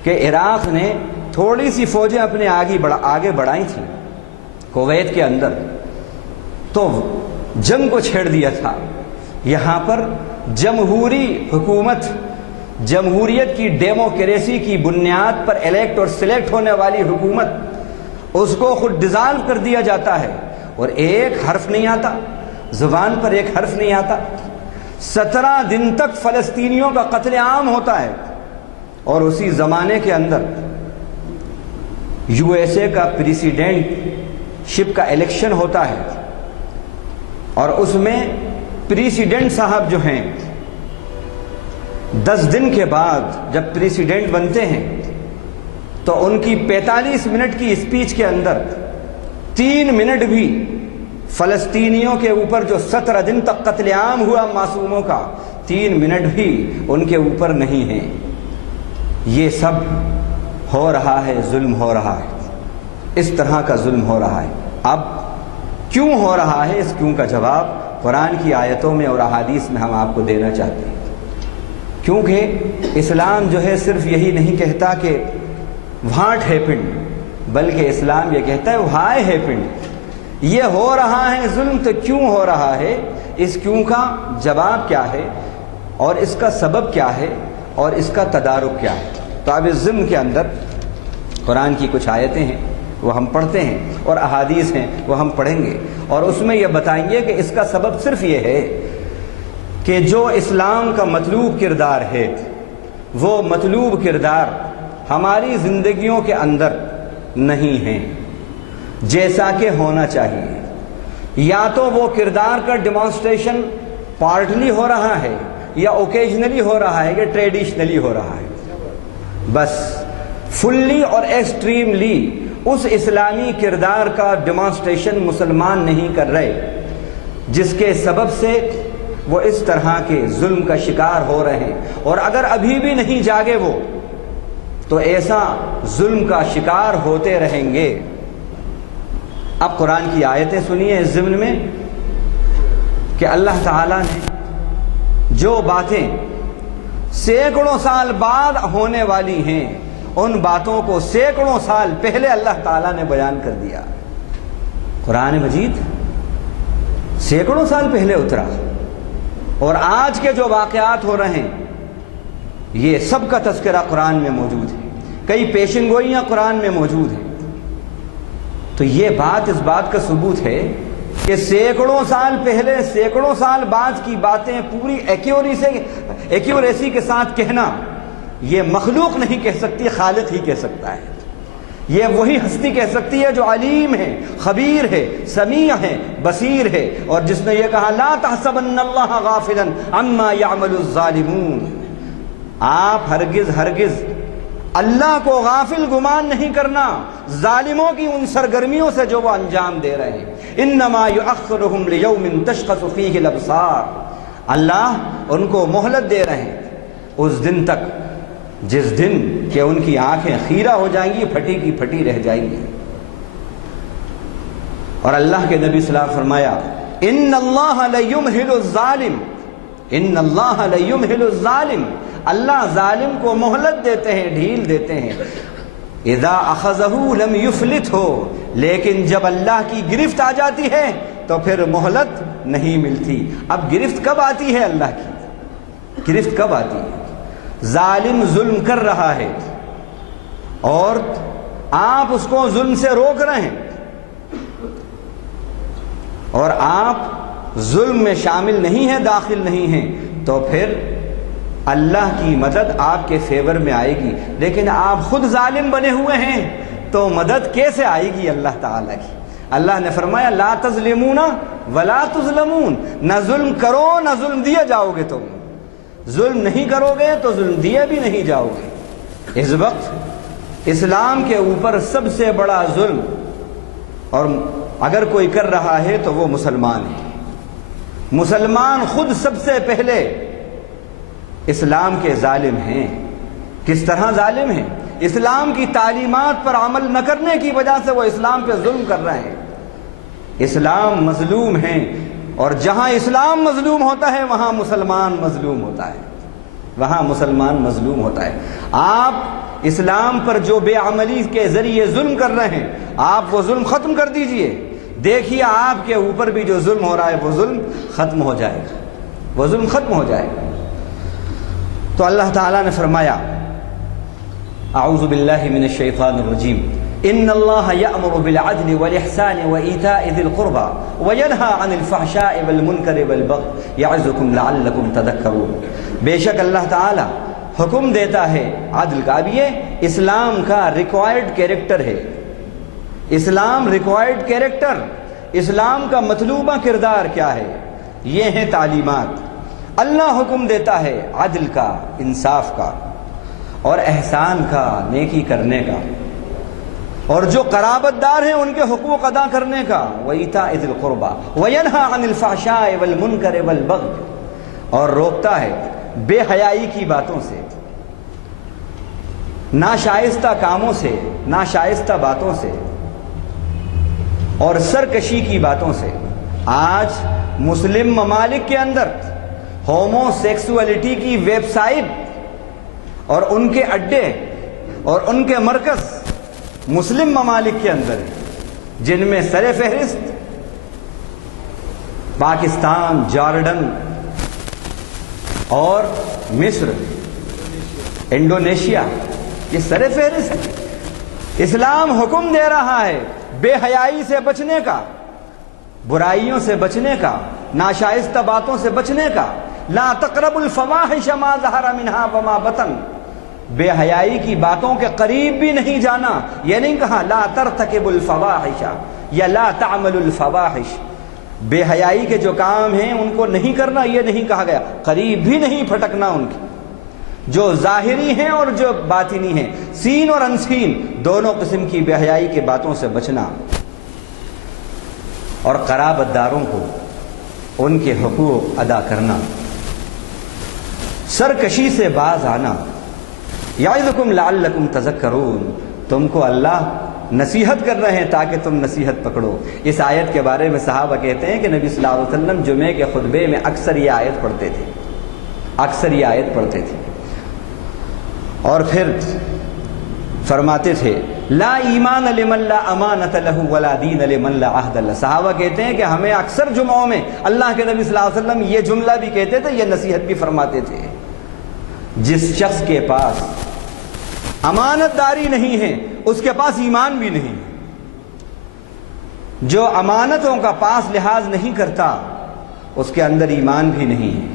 کہ عراق نے تھوڑی سی فوجیں اپنے آگے بڑھائی تھیں کویت کے اندر، تو جنگ کو چھیڑ دیا تھا۔ یہاں پر جمہوری حکومت، جمہوریت کی ڈیموکریسی کی بنیاد پر الیکٹ اور سلیکٹ ہونے والی حکومت، اس کو خود ڈیزالو کر دیا جاتا ہے، اور ایک حرف نہیں آتا، زبان پر ایک حرف نہیں آتا۔ 17 دن تک فلسطینیوں کا قتل عام ہوتا ہے، اور اسی زمانے کے اندر USA کا پریسیڈنٹ شپ کا الیکشن ہوتا ہے، اور اس میں پریسیڈنٹ صاحب جو ہیں 10 دن کے بعد جب پریسیڈنٹ بنتے ہیں تو ان کی 45 منٹ کی اسپیچ کے اندر 3 منٹ بھی فلسطینیوں کے اوپر جو 17 دن تک قتل عام ہوا معصوموں کا، 3 منٹ بھی ان کے اوپر نہیں ہیں۔ یہ سب ہو رہا ہے، ظلم ہو رہا ہے۔ اس طرح کا ظلم ہو رہا ہے۔ اب کیوں ہو رہا ہے، اس کیوں کا جواب قرآن کی آیتوں میں اور احادیث میں ہم آپ کو دینا چاہتے ہیں۔ کیونکہ اسلام جو ہے صرف یہی نہیں کہتا کہ واٹ ہیپنڈ، بلکہ اسلام یہ کہتا ہے why happened، یہ ہو رہا ہے ظلم تو کیوں ہو رہا ہے، اس کیوں کا جواب کیا ہے اور اس کا سبب کیا ہے اور اس کا تدارک کیا ہے۔ تو اب اس ضمن کے اندر قرآن کی کچھ آیتیں ہیں وہ ہم پڑھتے ہیں اور احادیث ہیں وہ ہم پڑھیں گے، اور اس میں یہ بتائیں گے کہ اس کا سبب صرف یہ ہے کہ جو اسلام کا مطلوب کردار ہے وہ مطلوب کردار ہماری زندگیوں کے اندر نہیں ہے جیسا کہ ہونا چاہیے، یا تو وہ کردار کا ڈیمانسٹریشن پارٹلی ہو رہا ہے یا اوکیجنلی ہو رہا ہے یا ٹریڈیشنلی ہو رہا ہے، بس فلی اور ایکسٹریملی اس اسلامی کردار کا ڈیمانسٹریشن مسلمان نہیں کر رہے، جس کے سبب سے وہ اس طرح کے ظلم کا شکار ہو رہے ہیں، اور اگر ابھی بھی نہیں جاگے وہ تو ایسا ظلم کا شکار ہوتے رہیں گے۔ اب قرآن کی آیتیں سنیے اس ضمن میں کہ اللہ تعالیٰ نے جو باتیں سینکڑوں سال بعد ہونے والی ہیں ان باتوں کو سینکڑوں سال پہلے اللہ تعالیٰ نے بیان کر دیا۔ قرآن مجید سینکڑوں سال پہلے اترا، اور آج کے جو واقعات ہو رہے ہیں یہ سب کا تذکرہ قرآن میں موجود ہے، کئی پیشن گوئیاں قرآن میں موجود ہیں۔ تو یہ بات اس بات کا ثبوت ہے کہ سینکڑوں سال پہلے سینکڑوں سال بعد کی باتیں پوری ایکیوریسی کے ساتھ کہنا یہ مخلوق نہیں کہہ سکتی، خالق ہی کہہ سکتا ہے۔ یہ وہی ہستی کہہ سکتی ہے جو علیم ہے، خبیر ہے، سمیع ہے، بصیر ہے، اور جس نے یہ کہا لا تحسبن اللہ غافلا عما يعمل الظالمون، آپ ہرگز اللہ کو غافل گمان نہیں کرنا ظالموں کی ان سرگرمیوں سے جو وہ انجام دے رہے ہیں۔ انما یؤخرهم لیوم تشخص فیہ الابصار، اللہ ان کو مہلت دے رہے ہیں اس دن تک جس دن کہ ان کی آنکھیں خیرہ ہو جائیں گی، پھٹی کی پھٹی رہ جائیں گی۔ اور اللہ کے نبی صلی اللہ علیہ وسلم فرمایا ان اللہ لیمہل الظالم، ان اللہ لیمہل الظالم، اللہ ظالم کو مہلت دیتے ہیں، ڈھیل دیتے ہیں۔ اذا اخذہ لم یفلت ہو، لیکن جب اللہ کی گرفت آ جاتی ہے تو پھر مہلت نہیں ملتی۔ اب گرفت کب آتی ہے اللہ کی؟ گرفت کب آتی ہے؟ ظالم ظلم کر رہا ہے اور آپ اس کو ظلم سے روک رہے ہیں، اور آپ ظلم میں شامل نہیں ہیں، داخل نہیں ہیں، تو پھر اللہ کی مدد آپ کے فیور میں آئے گی۔ لیکن آپ خود ظالم بنے ہوئے ہیں تو مدد کیسے آئے گی اللہ تعالیٰ کی؟ اللہ نے فرمایا لا تظلمون ولا تظلمون، نہ ظلم کرو نہ ظلم دیے جاؤ گے، تم ظلم نہیں کرو گے تو ظلم دیے بھی نہیں جاؤ گے۔ اس وقت اسلام کے اوپر سب سے بڑا ظلم اور اگر کوئی کر رہا ہے تو وہ مسلمان ہے۔ مسلمان خود سب سے پہلے اسلام کے ظالم ہیں۔ کس طرح ظالم ہیں؟ اسلام کی تعلیمات پر عمل نہ کرنے کی وجہ سے وہ اسلام پہ ظلم کر رہے ہیں۔ اسلام مظلوم ہیں، اور جہاں اسلام مظلوم ہوتا ہے وہاں مسلمان مظلوم ہوتا ہے، وہاں مسلمان مظلوم ہوتا ہے۔ آپ اسلام پر جو بے عملی کے ذریعے ظلم کر رہے ہیں آپ وہ ظلم ختم کر دیجئے، دیکھیے آپ کے اوپر بھی جو ظلم ہو رہا ہے وہ ظلم ختم ہو جائے گا، وہ ظلم ختم ہو جائے گا۔ تو اللہ تعالیٰ نے فرمایا اعوذ باللہ من الشیطان الرجیم ان اللہ یأمر بالعدل والاحسان وایتاء ذی القربى وینہی عن الفحشاء والمنکر والبغی یعظکم لعلکم تذکرون، بے شک اللہ تعالی حکم دیتا ہے عدل کا۔ اب یہ اسلام کا ریکوائرڈ کیریکٹر ہے، اسلام ریکوائرڈ کیریکٹر، اسلام کا مطلوبہ کردار کیا ہے؟ یہ ہیں تعلیمات۔ اللہ حکم دیتا ہے عدل کا، انصاف کا، اور احسان کا، نیکی کرنے کا، اور جو قرابت دار ہیں ان کے حقوق ادا کرنے کا، وَإِيتَاءِ ذِي الْقُرْبَى وَيَنْهَى عَنِ الْفَحْشَاءِ وَالْمُنْكَرِ وَالْبَغْيِ، اور روکتا ہے بے حیائی کی باتوں سے، ناشائستہ کاموں سے، ناشائستہ باتوں سے، اور سرکشی کی باتوں سے۔ آج مسلم ممالک کے اندر ہومو سیکسولیٹی کی ویب سائٹ اور ان کے اڈے اور ان کے مرکز مسلم ممالک کے اندر ہیں، جن میں سر فہرست پاکستان، جارڈن اور مصر، انڈونیشیا، یہ سر فہرست۔ اسلام حکم دے رہا ہے بے حیائی سے بچنے کا، برائیوں سے بچنے کا، ناشائستہ باتوں سے بچنے کا۔ لا تقربوا الفواحش ما ظہر منها وما بطن، بے حیائی کی باتوں کے قریب بھی نہیں جانا۔ یہ نہیں کہا لا ترتکبوا الفواحش یا لا تعملوا الفواحش، بے حیائی کے جو کام ہیں ان کو نہیں کرنا، یہ نہیں کہا گیا، قریب بھی نہیں پھٹکنا ان کی، جو ظاہری ہیں اور جو باطنی ہیں، سین اور انسین دونوں قسم کی بے حیائی کے باتوں سے بچنا، اور قرابت داروں کو ان کے حقوق ادا کرنا، سرکشی سے باز آنا۔ یعظکم لعلکم تذکرون، تم کو اللہ نصیحت کر رہے ہیں تاکہ تم نصیحت پکڑو۔ اس آیت کے بارے میں صحابہ کہتے ہیں کہ نبی صلی اللہ علیہ وسلم جمعے کے خطبے میں اکثر یہ آیت پڑھتے تھے، اکثر یہ آیت پڑھتے تھے، اور پھر فرماتے تھے لا ایمان لمن لا امانت لہ ولا دین لمن لا عہد لہ۔ صحابہ کہتے ہیں کہ ہمیں اکثر جمعوں میں اللہ کے نبی صلی اللہ علیہ وسلم یہ جملہ بھی کہتے تھے، یہ نصیحت بھی فرماتے تھے، جس شخص کے پاس امانت داری نہیں ہے اس کے پاس ایمان بھی نہیں، جو امانتوں کا پاس لحاظ نہیں کرتا اس کے اندر ایمان بھی نہیں ہے،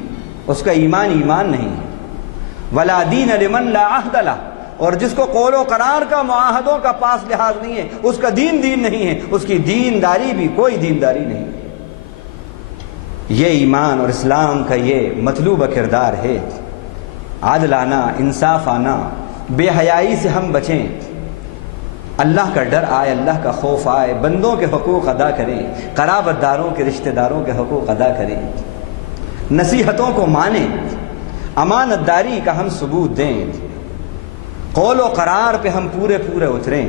اس کا ایمان نہیں ہے۔ ولا دین لمن لا عہد لہ، اور جس کو قول و قرار کا، معاہدوں کا پاس لحاظ نہیں ہے، اس کا دین نہیں ہے، اس کی دینداری بھی کوئی دینداری نہیں۔ یہ ایمان اور اسلام کا یہ مطلوبہ کردار ہے۔ عادلانہ، انصاف آنا، بے حیائی سے ہم بچیں، اللہ کا ڈر آئے، اللہ کا خوف آئے، بندوں کے حقوق ادا کریں، قرابت داروں کے، رشتہ داروں کے حقوق ادا کریں، نصیحتوں کو مانیں، امانت داری کا ہم ثبوت دیں، قول و قرار پہ ہم پورے اتریں۔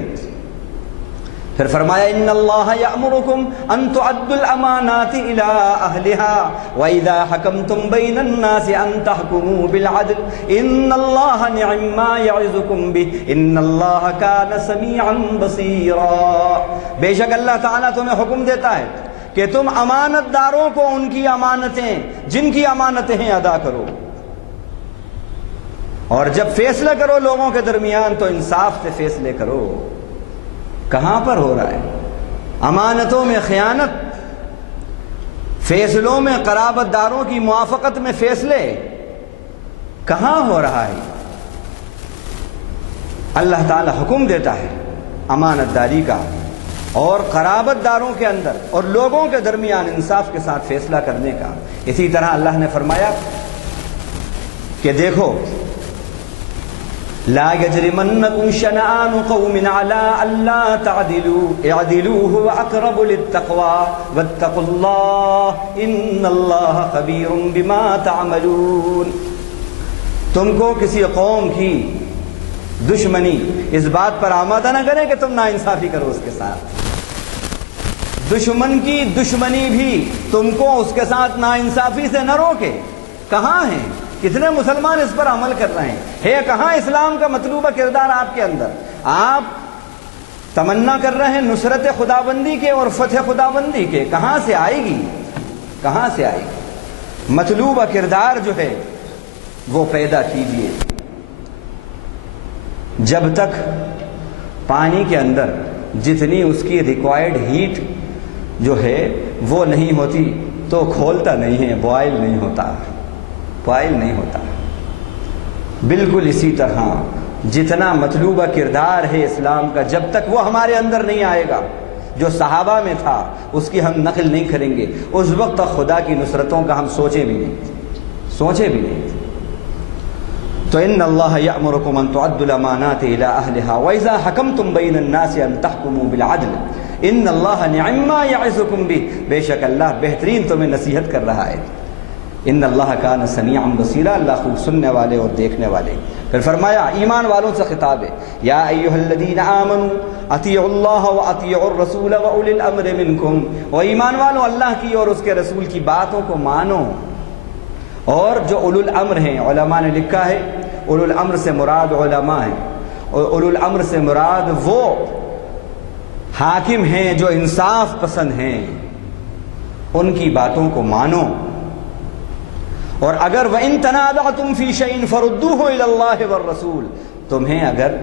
پھر فرمایا ان اللہ یأمرکم ان تعدوا الامانات الی اہلہا واذا حکمتم بین الناس ان تحکموا بالعدل ان اللہ نعم ما یعظکم بہ ان اللہ کان سمیعا بصیرا۔ بے شک اللہ تعالیٰ تمہیں حکم دیتا ہے کہ تم امانت داروں کو ان کی امانتیں، جن کی امانتیں ہیں، ادا کرو، اور جب فیصلہ کرو لوگوں کے درمیان تو انصاف سے فیصلے کرو۔ کہاں پر ہو رہا ہے؟ امانتوں میں خیانت، فیصلوں میں قرابت داروں کی موافقت میں فیصلے، کہاں ہو رہا ہے؟ اللہ تعالی حکم دیتا ہے امانت داری کا اور قرابت داروں کے اندر اور لوگوں کے درمیان انصاف کے ساتھ فیصلہ کرنے کا۔ اسی طرح اللہ نے فرمایا کہ دیکھو لا يجرمنكم شنآن قوم على ألا تعدلوا اعدلوا هو أقرب للتقوى واتقوا الله إن الله خبير بما تعملون۔ تم کو کسی قوم کی دشمنی اس بات پر آمادہ نہ کرے کہ تم ناانصافی کرو اس کے ساتھ، دشمن کی دشمنی بھی تم کو اس کے ساتھ ناانصافی سے نہ روکے۔ کہاں ہیں؟ کتنے مسلمان اس پر عمل کر رہے ہیں؟ ہے کہاں اسلام کا مطلوبہ کردار آپ کے اندر؟ آپ تمنا کر رہے ہیں نصرت خداوندی کے اور فتح خداوندی کے، کہاں سے آئے گی؟ کہاں سے آئے گی؟ مطلوبہ کردار جو ہے وہ پیدا کیجیے۔ جب تک پانی کے اندر جتنی اس کی ریکوائرڈ ہیٹ جو ہے وہ نہیں ہوتی تو کھولتا نہیں ہے، بوائل نہیں ہوتا، بوائل نہیں ہوتا۔ بالکل اسی طرح جتنا مطلوبہ کردار ہے اسلام کا، جب تک وہ ہمارے اندر نہیں آئے گا، جو صحابہ میں تھا اس کی ہم نقل نہیں کریں گے، اس وقت تک خدا کی نصرتوں کا ہم سوچے بھی نہیں۔ تو ان اللہ یأمرکم ان تؤدوا الامانات الی اہلہا واذا حکمتم بین الناس ان تحکموا بالعدل ان اللہ نعم ما یعظکم بہ۔ بے شک اللہ بہترین تمہیں نصیحت کر رہا ہے ان اللہ کان سمیعا بصیرا، اللہ خوب سننے والے اور دیکھنے والے۔ پھر فرمایا ایمان والوں سے خطاب ہے، یا ایھا الذین آمنوا اطیعوا اللہ واطیعوا الرسول واولی الامر منکم، و ایمان والوں اللہ کی اور اس کے رسول کی باتوں کو مانو، اور جو اولو الامر ہیں، علماء نے لکھا ہے اولو الامر سے مراد علماء ہیں، اور اولو الامر سے مراد وہ حاکم ہیں جو انصاف پسند ہیں، ان کی باتوں کو مانو۔ اور اگر وَإِن تَنَازَعْتُمْ فِي شَيْءٍ فَرُدُّوهُ إِلَى اللَّهِ وَالرَّسُولِ، تمہیں اگر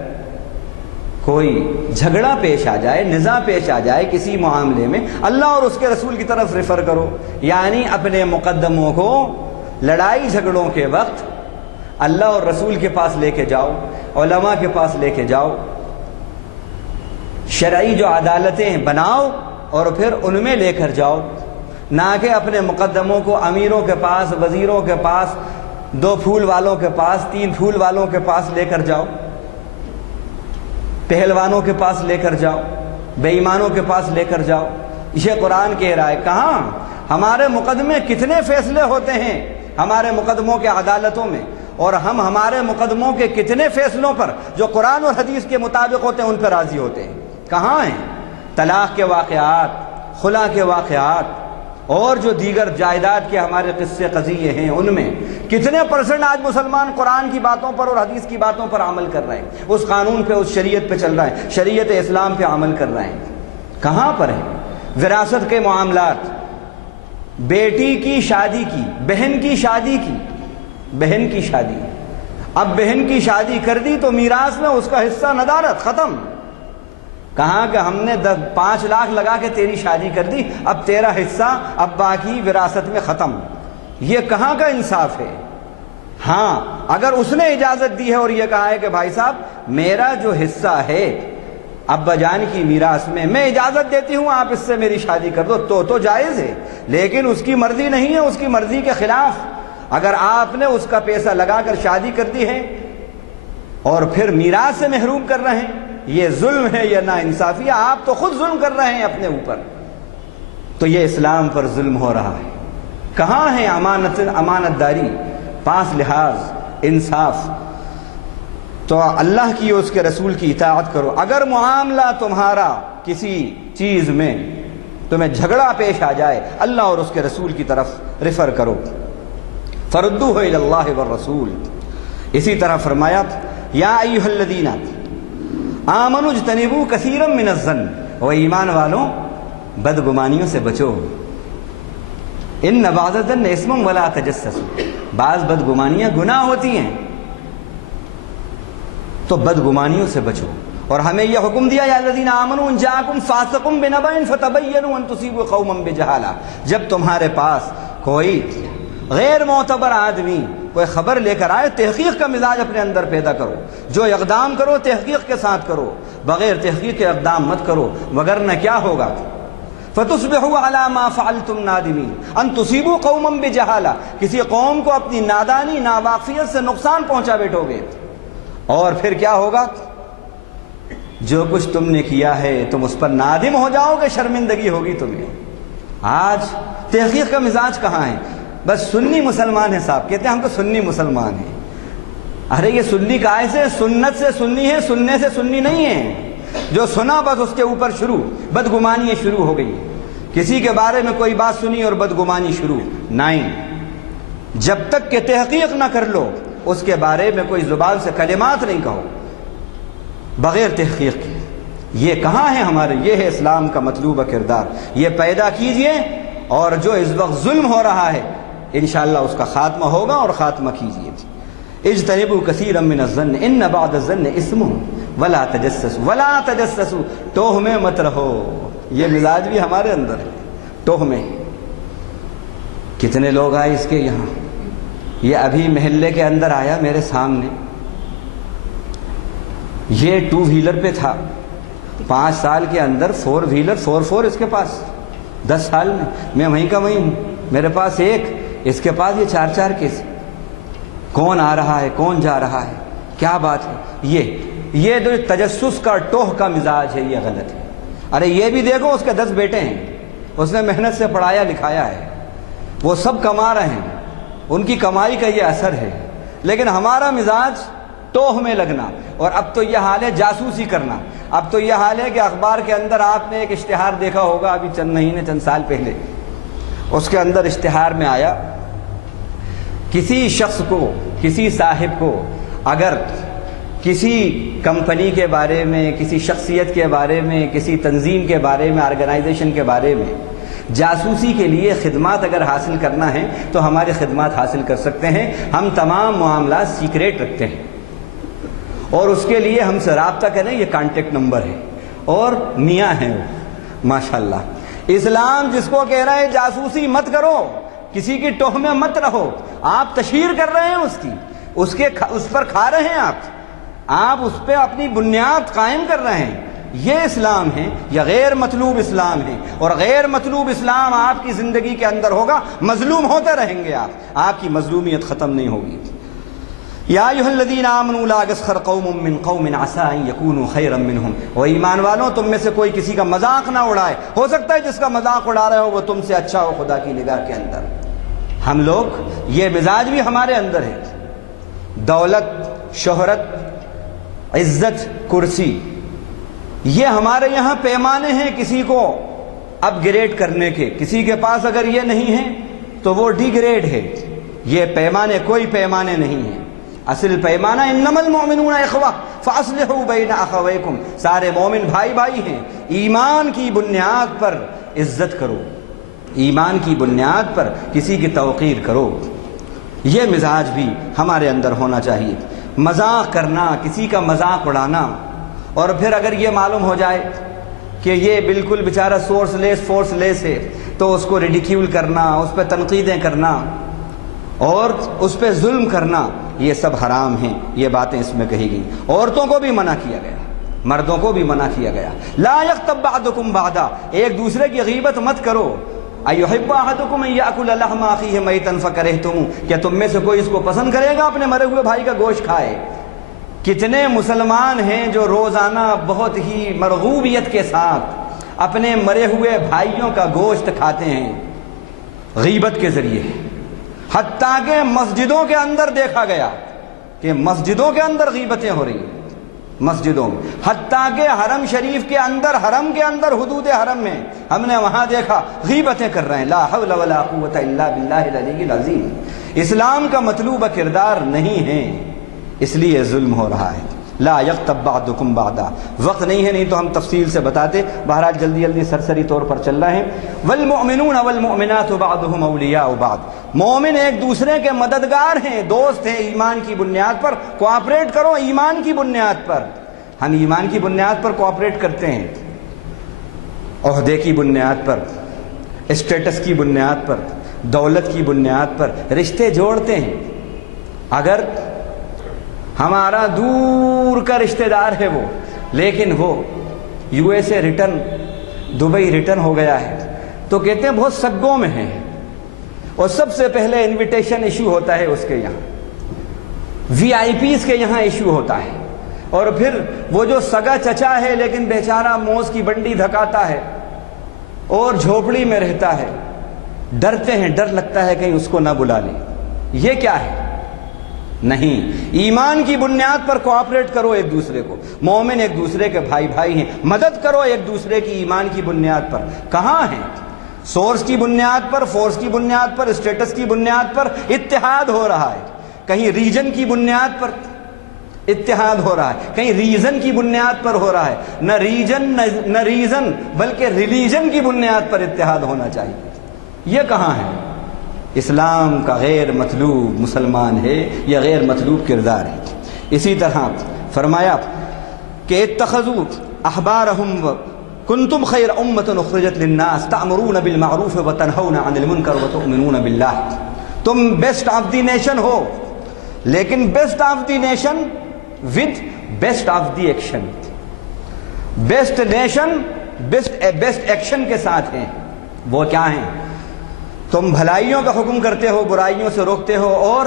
کوئی جھگڑا پیش آ جائے، نزاع پیش آ جائے کسی معاملے میں، اللہ اور اس کے رسول کی طرف ریفر کرو، یعنی اپنے مقدموں کو لڑائی جھگڑوں کے وقت اللہ اور رسول کے پاس لے کے جاؤ، علماء کے پاس لے کے جاؤ، شرعی جو عدالتیں بناؤ اور پھر ان میں لے کر جاؤ، نہ کہ اپنے مقدموں کو امیروں کے پاس، وزیروں کے پاس، 2 پھول والوں کے پاس، 3 پھول والوں کے پاس لے کر جاؤ، پہلوانوں کے پاس لے کر جاؤ، بے ایمانوں کے پاس لے کر جاؤ۔ یہ قرآن کہہ رہا ہے، کہاں ہمارے مقدمے کتنے فیصلے ہوتے ہیں ہمارے مقدموں کے عدالتوں میں، اور ہم ہمارے مقدموں کے کتنے فیصلوں پر جو قرآن اور حدیث کے مطابق ہوتے ہیں ان پر راضی ہوتے ہیں، کہاں ہیں؟ طلاق کے واقعات، خلا کے واقعات اور جو دیگر جائیداد کے ہمارے قصے قضیے ہیں، ان میں کتنے % آج مسلمان قرآن کی باتوں پر اور حدیث کی باتوں پر عمل کر رہے ہیں، اس قانون پہ، اس شریعت پہ چل رہے ہیں، شریعت اسلام پہ عمل کر رہے ہیں؟ کہاں پر ہیں؟ وراثت کے معاملات، بیٹی کی شادی کی، بہن کی شادی کی، بہن کی شادی، اب بہن کی شادی کر دی تو میراث میں اس کا حصہ ندارت ختم، کہاں کہ ہم نے 5 لاکھ لگا کے تیری شادی کر دی، اب تیرا حصہ اب باقی وراثت میں ختم، یہ کہاں کا انصاف ہے؟ ہاں اگر اس نے اجازت دی ہے اور یہ کہا ہے کہ بھائی صاحب میرا جو حصہ ہے ابا جان کی میراث میں اجازت دیتی ہوں، آپ اس سے میری شادی کر دو، تو جائز ہے، لیکن اس کی مرضی نہیں ہے، اس کی مرضی کے خلاف اگر آپ نے اس کا پیسہ لگا کر شادی کر دی ہے اور پھر میراث سے محروم کر رہے ہیں، یہ ظلم ہے، یہ ناانصافی ہے، آپ تو خود ظلم کر رہے ہیں اپنے اوپر، تو یہ اسلام پر ظلم ہو رہا ہے۔ کہاں ہے امانت داری، پاس لحاظ، انصاف؟ تو اللہ کی اور اس کے رسول کی اطاعت کرو۔ اگر معاملہ تمہارا کسی چیز میں تمہیں جھگڑا پیش آ جائے، اللہ اور اس کے رسول کی طرف ریفر کرو، فردوہ الی اللہ والرسول۔ اسی طرح فرمایا یا ایھا الذین آمنوا اجتنبوا کثیرا من الظن، و ایمان والوں بدگمانیوں سے بچو، ان بعض الظن اسم ولا تجسسوا، بعض بدگمانیاں گناہ ہوتی ہیں تو بدگمانیوں سے بچو۔ اور ہمیں یہ حکم دیا یا الذین آمنوا ان جاءکم فاسق بنبأ فتبینوا ان تصیبوا قوما بجہالہ، جب تمہارے پاس کوئی غیر معتبر آدمی کوئی خبر لے کر آئے، تحقیق کا مزاج اپنے اندر پیدا کرو، جو اقدام کرو تحقیق کے ساتھ کرو، بغیر تحقیق کے اقدام مت کرو، وگرنہ کیا ہوگا؟ فتصبحوا علی ما فعلتم نادمین ان تصیبوا قوما بجہالہ، کسی قوم کو اپنی نادانی، ناواقفیت سے نقصان پہنچا بیٹھو گے، اور پھر کیا ہوگا؟ جو کچھ تم نے کیا ہے تم اس پر نادم ہو جاؤ گے، شرمندگی ہوگی تمہیں۔ آج تحقیق کا مزاج کہاں ہے؟ بس سنی مسلمان ہیں صاحب، کہتے ہیں ہم تو سنی مسلمان ہیں۔ ارے یہ سنی کا ایسے سنت سے سنی ہے، سننے سے سنی نہیں ہے، جو سنا بس اس کے اوپر شروع، بدگمانی شروع ہو گئی، کسی کے بارے میں کوئی بات سنی اور بدگمانی شروع، نہیں، جب تک کہ تحقیق نہ کر لو اس کے بارے میں کوئی زبان سے کلمات نہیں کہو بغیر تحقیق کے۔ یہ کہاں ہے ہمارے؟ یہ ہے اسلام کا مطلوبہ کردار، یہ پیدا کیجئے، اور جو اس وقت ظلم ہو رہا ہے انشاءاللہ اس کا خاتمہ ہوگا، اور خاتمہ کیجئے۔ اجتنبوا کثیرا من الظن ان بعض الظن اسم ولا تجسسوا، ٹوہ میں مت رہو، یہ مزاج بھی ہمارے اندر ہے، ٹوہ میں۔ کتنے لوگ آئے اس کے یہاں، یہ ابھی محلے کے اندر آیا میرے سامنے، یہ 2 ویلر پہ تھا، 5 سال کے اندر 4 ویلر 4 اس کے پاس، 10 سال میں وہیں کا وہیں ہوں، میرے پاس ایک، اس کے پاس یہ 4 کیس، کون آ رہا ہے کون جا رہا ہے، کیا بات ہے؟ یہ جو تجسس کا ٹوہ کا مزاج ہے یہ غلط ہے۔ ارے یہ بھی دیکھو اس کے 10 بیٹے ہیں، اس نے محنت سے پڑھایا لکھایا ہے، وہ سب کما رہے ہیں، ان کی کمائی کا یہ اثر ہے. لیکن ہمارا مزاج ٹوہ میں لگنا، اور اب تو یہ حال ہے جاسوسی کرنا. اب تو یہ حال ہے کہ اخبار کے اندر آپ نے ایک اشتہار دیکھا ہوگا ابھی چند مہینے چند سال پہلے، اس کے اندر اشتہار میں آیا کسی شخص کو، کسی صاحب کو اگر کسی کمپنی کے بارے میں، کسی شخصیت کے بارے میں، کسی تنظیم کے بارے میں، آرگنائزیشن کے بارے میں جاسوسی کے لیے خدمات اگر حاصل کرنا ہے تو ہماری خدمات حاصل کر سکتے ہیں. ہم تمام معاملات سیکریٹ رکھتے ہیں، اور اس کے لیے ہم سے رابطہ کریں، یہ کانٹیکٹ نمبر ہے، اور میاں ہیں وہ ماشاءاللہ. اسلام جس کو کہہ رہا ہے جاسوسی مت کرو، کسی کی ٹوہ میں مت رہو، آپ تشہیر کر رہے ہیں اس پر کھا رہے ہیں، آپ اس پہ اپنی بنیاد قائم کر رہے ہیں. یہ اسلام ہے یا غیر مطلوب اسلام ہے؟ اور غیر مطلوب اسلام آپ کی زندگی کے اندر ہوگا، مظلوم ہوتے رہیں گے، آپ کی مظلومیت ختم نہیں ہوگی. یا ایھا الذین آمنوا لا یسخر قوم من قوم عسى ان یکونوا خیرا منهم. وہ ایمان والوں، تم میں سے کوئی کسی کا مذاق نہ اڑائے، ہو سکتا ہے جس کا مذاق اڑا رہے ہو وہ تم سے اچھا ہو خدا کی نگاہ کے اندر. ہم لوگ، یہ مزاج بھی ہمارے اندر ہے. دولت، شہرت، عزت، کرسی، یہ ہمارے یہاں پیمانے ہیں کسی کو اپ گریڈ کرنے کے. کسی کے پاس اگر یہ نہیں ہے تو وہ ڈی گریڈ ہے. یہ پیمانے کوئی پیمانے نہیں ہیں. اصل پیمانہ انما المؤمنون اخوہ فاصلحوا بین اخویکم. سارے مومن بھائی بھائی ہیں. ایمان کی بنیاد پر عزت کرو، ایمان کی بنیاد پر کسی کی توقیر کرو. یہ مزاج بھی ہمارے اندر ہونا چاہیے. مذاق کرنا، کسی کا مذاق اڑانا، اور پھر اگر یہ معلوم ہو جائے کہ یہ بالکل بیچارہ سورس لیس ہے تو اس کو ریڈیکیول کرنا، اس پہ تنقیدیں کرنا اور اس پہ ظلم کرنا، یہ سب حرام ہیں. یہ باتیں اس میں کہی گئی. عورتوں کو بھی منع کیا گیا، مردوں کو بھی منع کیا گیا. لا یغتب بعضکم بعضا، ایک دوسرے کی غیبت مت کرو. ایحب احدکم ان یاکل لحم اخیہ میتا فکرہتموہ، کیا تم میں سے کوئی اس کو پسند کرے گا اپنے مرے ہوئے بھائی کا گوشت کھائے؟ کتنے مسلمان ہیں جو روزانہ بہت ہی مرغوبیت کے ساتھ اپنے مرے ہوئے بھائیوں کا گوشت کھاتے ہیں غیبت کے ذریعے. حتیٰ کہ مسجدوں کے اندر دیکھا گیا کہ مسجدوں کے اندر غیبتیں ہو رہی ہیں، مسجدوں میں. حتیٰ کہ حرم شریف کے اندر، حرم کے اندر، حدود حرم میں ہم نے وہاں دیکھا غیبتیں کر رہے ہیں. لا حول ولا قوت الا باللہ العلی العظیم. اسلام کا مطلوبہ کردار نہیں ہے، اس لیے ظلم ہو رہا ہے. لا یغتب بعضکم بعضا. وقت نہیں ہے، نہیں تو ہم تفصیل سے بتاتے. بہرحال جلدی سرسری طور پر چل رہے ہیں. والمؤمنون والمؤمنات بعضهم اولیاء بعض. مومن ایک دوسرے کے مددگار ہیں، دوست ہیں. ایمان کی بنیاد پر کوآپریٹ کرو، ایمان کی بنیاد پر. ہم ایمان کی بنیاد پر کوآپریٹ کرتے ہیں، عہدے کی بنیاد پر، اسٹیٹس کی بنیاد پر، دولت کی بنیاد پر رشتے جوڑتے ہیں. اگر ہمارا دور کا رشتہ دار ہے وہ، لیکن وہ U S A return, Dubai return ہو گیا ہے، تو کہتے ہیں بہت سگوں میں ہیں، اور سب سے پہلے انویٹیشن ایشو ہوتا ہے اس کے یہاں، وی آئی پیز کے یہاں ایشو ہوتا ہے. اور پھر وہ جو سگا چچا ہے لیکن بیچارہ موز کی بنڈی دھکاتا ہے اور جھوپڑی میں رہتا ہے، ڈرتے ہیں، ڈر لگتا ہے کہیں اس کو نہ بلا لیں. یہ کیا ہے؟ نہیں، ایمان کی بنیاد پر کوآپریٹ کرو ایک دوسرے کو. مومن ایک دوسرے کے بھائی بھائی ہیں، مدد کرو ایک دوسرے کی ایمان کی بنیاد پر. کہاں ہیں؟ سورس کی بنیاد پر، فورس کی بنیاد پر، اسٹیٹس کی بنیاد پر اتحاد ہو رہا ہے. کہیں ریجن کی بنیاد پر اتحاد ہو رہا ہے، کہیں ریزن کی بنیاد پر ہو رہا ہے. نہ ریزن بلکہ ریلیجن کی بنیاد پر اتحاد ہونا چاہیے. یہ کہاں ہے؟ اسلام کا غیر مطلوب مسلمان ہے، یا غیر مطلوب کردار ہے. اسی طرح فرمایا کہ اتخذوا احبارهم کنتم خیر امۃ اخرجت للناس تأمرون بالمعروف وتنہون عن المنکر وتؤمنون باللہ. تم بیسٹ آف دی نیشن ہو، لیکن best of the nation with best of the action. Best nation best action کے ساتھ ہیں. وہ کیا ہیں؟ تم بھلائیوں کا حکم کرتے ہو، برائیوں سے روکتے ہو، اور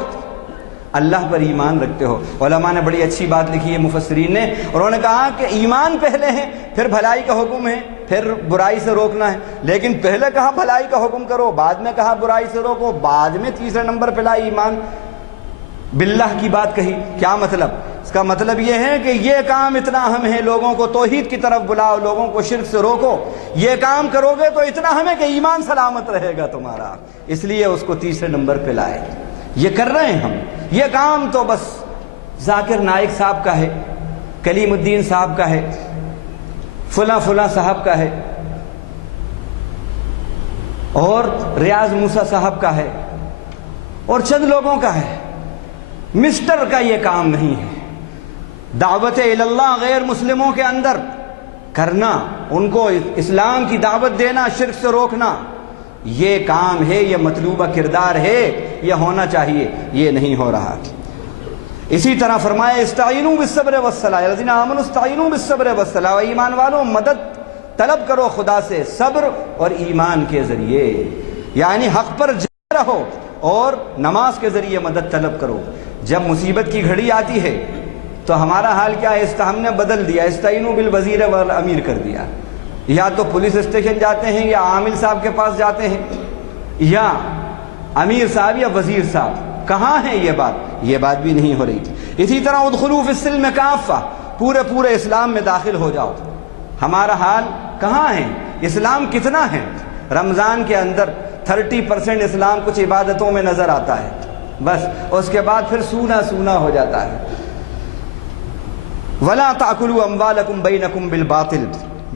اللہ پر ایمان رکھتے ہو. علماء نے بڑی اچھی بات لکھی ہے، مفسرین نے، انہوں نے کہا کہ ایمان پہلے ہے، پھر بھلائی کا حکم ہے، پھر برائی سے روکنا ہے، لیکن پہلے کہا بھلائی کا حکم کرو، بعد میں کہا برائی سے روکو، بعد میں تیسرے نمبر پہ لائی ایمان باللہ کی بات کہی۔ کیا مطلب؟ اس کا مطلب یہ ہے کہ یہ کام اتنا اہم ہے، لوگوں کو توحید کی طرف بلاؤ، لوگوں کو شرک سے روکو، یہ کام کرو گے تو اتنا اہم ہے کہ ایمان سلامت رہے گا تمہارا، اس لیے اس کو تیسرے نمبر پہ لائے۔ یہ کر رہے ہیں ہم، یہ کام تو بس ذاکر نائک صاحب کا ہے، کلیم الدین صاحب کا ہے، فلاں فلاں صاحب کا ہے، اور ریاض موسیٰ صاحب کا ہے، اور چند لوگوں کا ہے۔ مسٹر کا یہ کام نہیں ہے۔ دعوت اللہ غیر مسلموں کے اندر کرنا، ان کو اسلام کی دعوت دینا، شرک سے روکنا، یہ کام ہے، یہ مطلوبہ کردار ہے، یہ ہونا چاہیے، یہ نہیں ہو رہا۔ اسی طرح فرمایا استعینوا بالصبر والصلاۃ الذین آمنوا استعینوا بالصبر والصلاۃ، ایمان والوں مدد طلب کرو خدا سے صبر اور ایمان کے ذریعے، یعنی حق پر جمے رہو اور نماز کے ذریعے مدد طلب کرو۔ جب مصیبت کی گھڑی آتی ہے تو ہمارا حال کیا ہے؟ ہم نے بدل دیا، استعینوا بالوزیر والامیر کر دیا، یا تو پولیس اسٹیشن جاتے ہیں یا عامل صاحب کے پاس جاتے ہیں یا امیر صاحب یا وزیر صاحب۔ کہاں ہے یہ بات بھی نہیں ہو رہی۔ اسی طرح ادخلوا فی السلم کافہ، پورے اسلام میں داخل ہو جاؤ۔ ہمارا حال کہاں ہے؟ اسلام کتنا ہے؟ رمضان کے اندر 30% اسلام کچھ عبادتوں میں نظر آتا ہے، بس اس کے بعد پھر سونا سونا ہو جاتا ہے۔ وَلَا تَأْكُلُوا أَمْوَالَكُمْ بَيْنَكُمْ بِالْبَاطِلِ،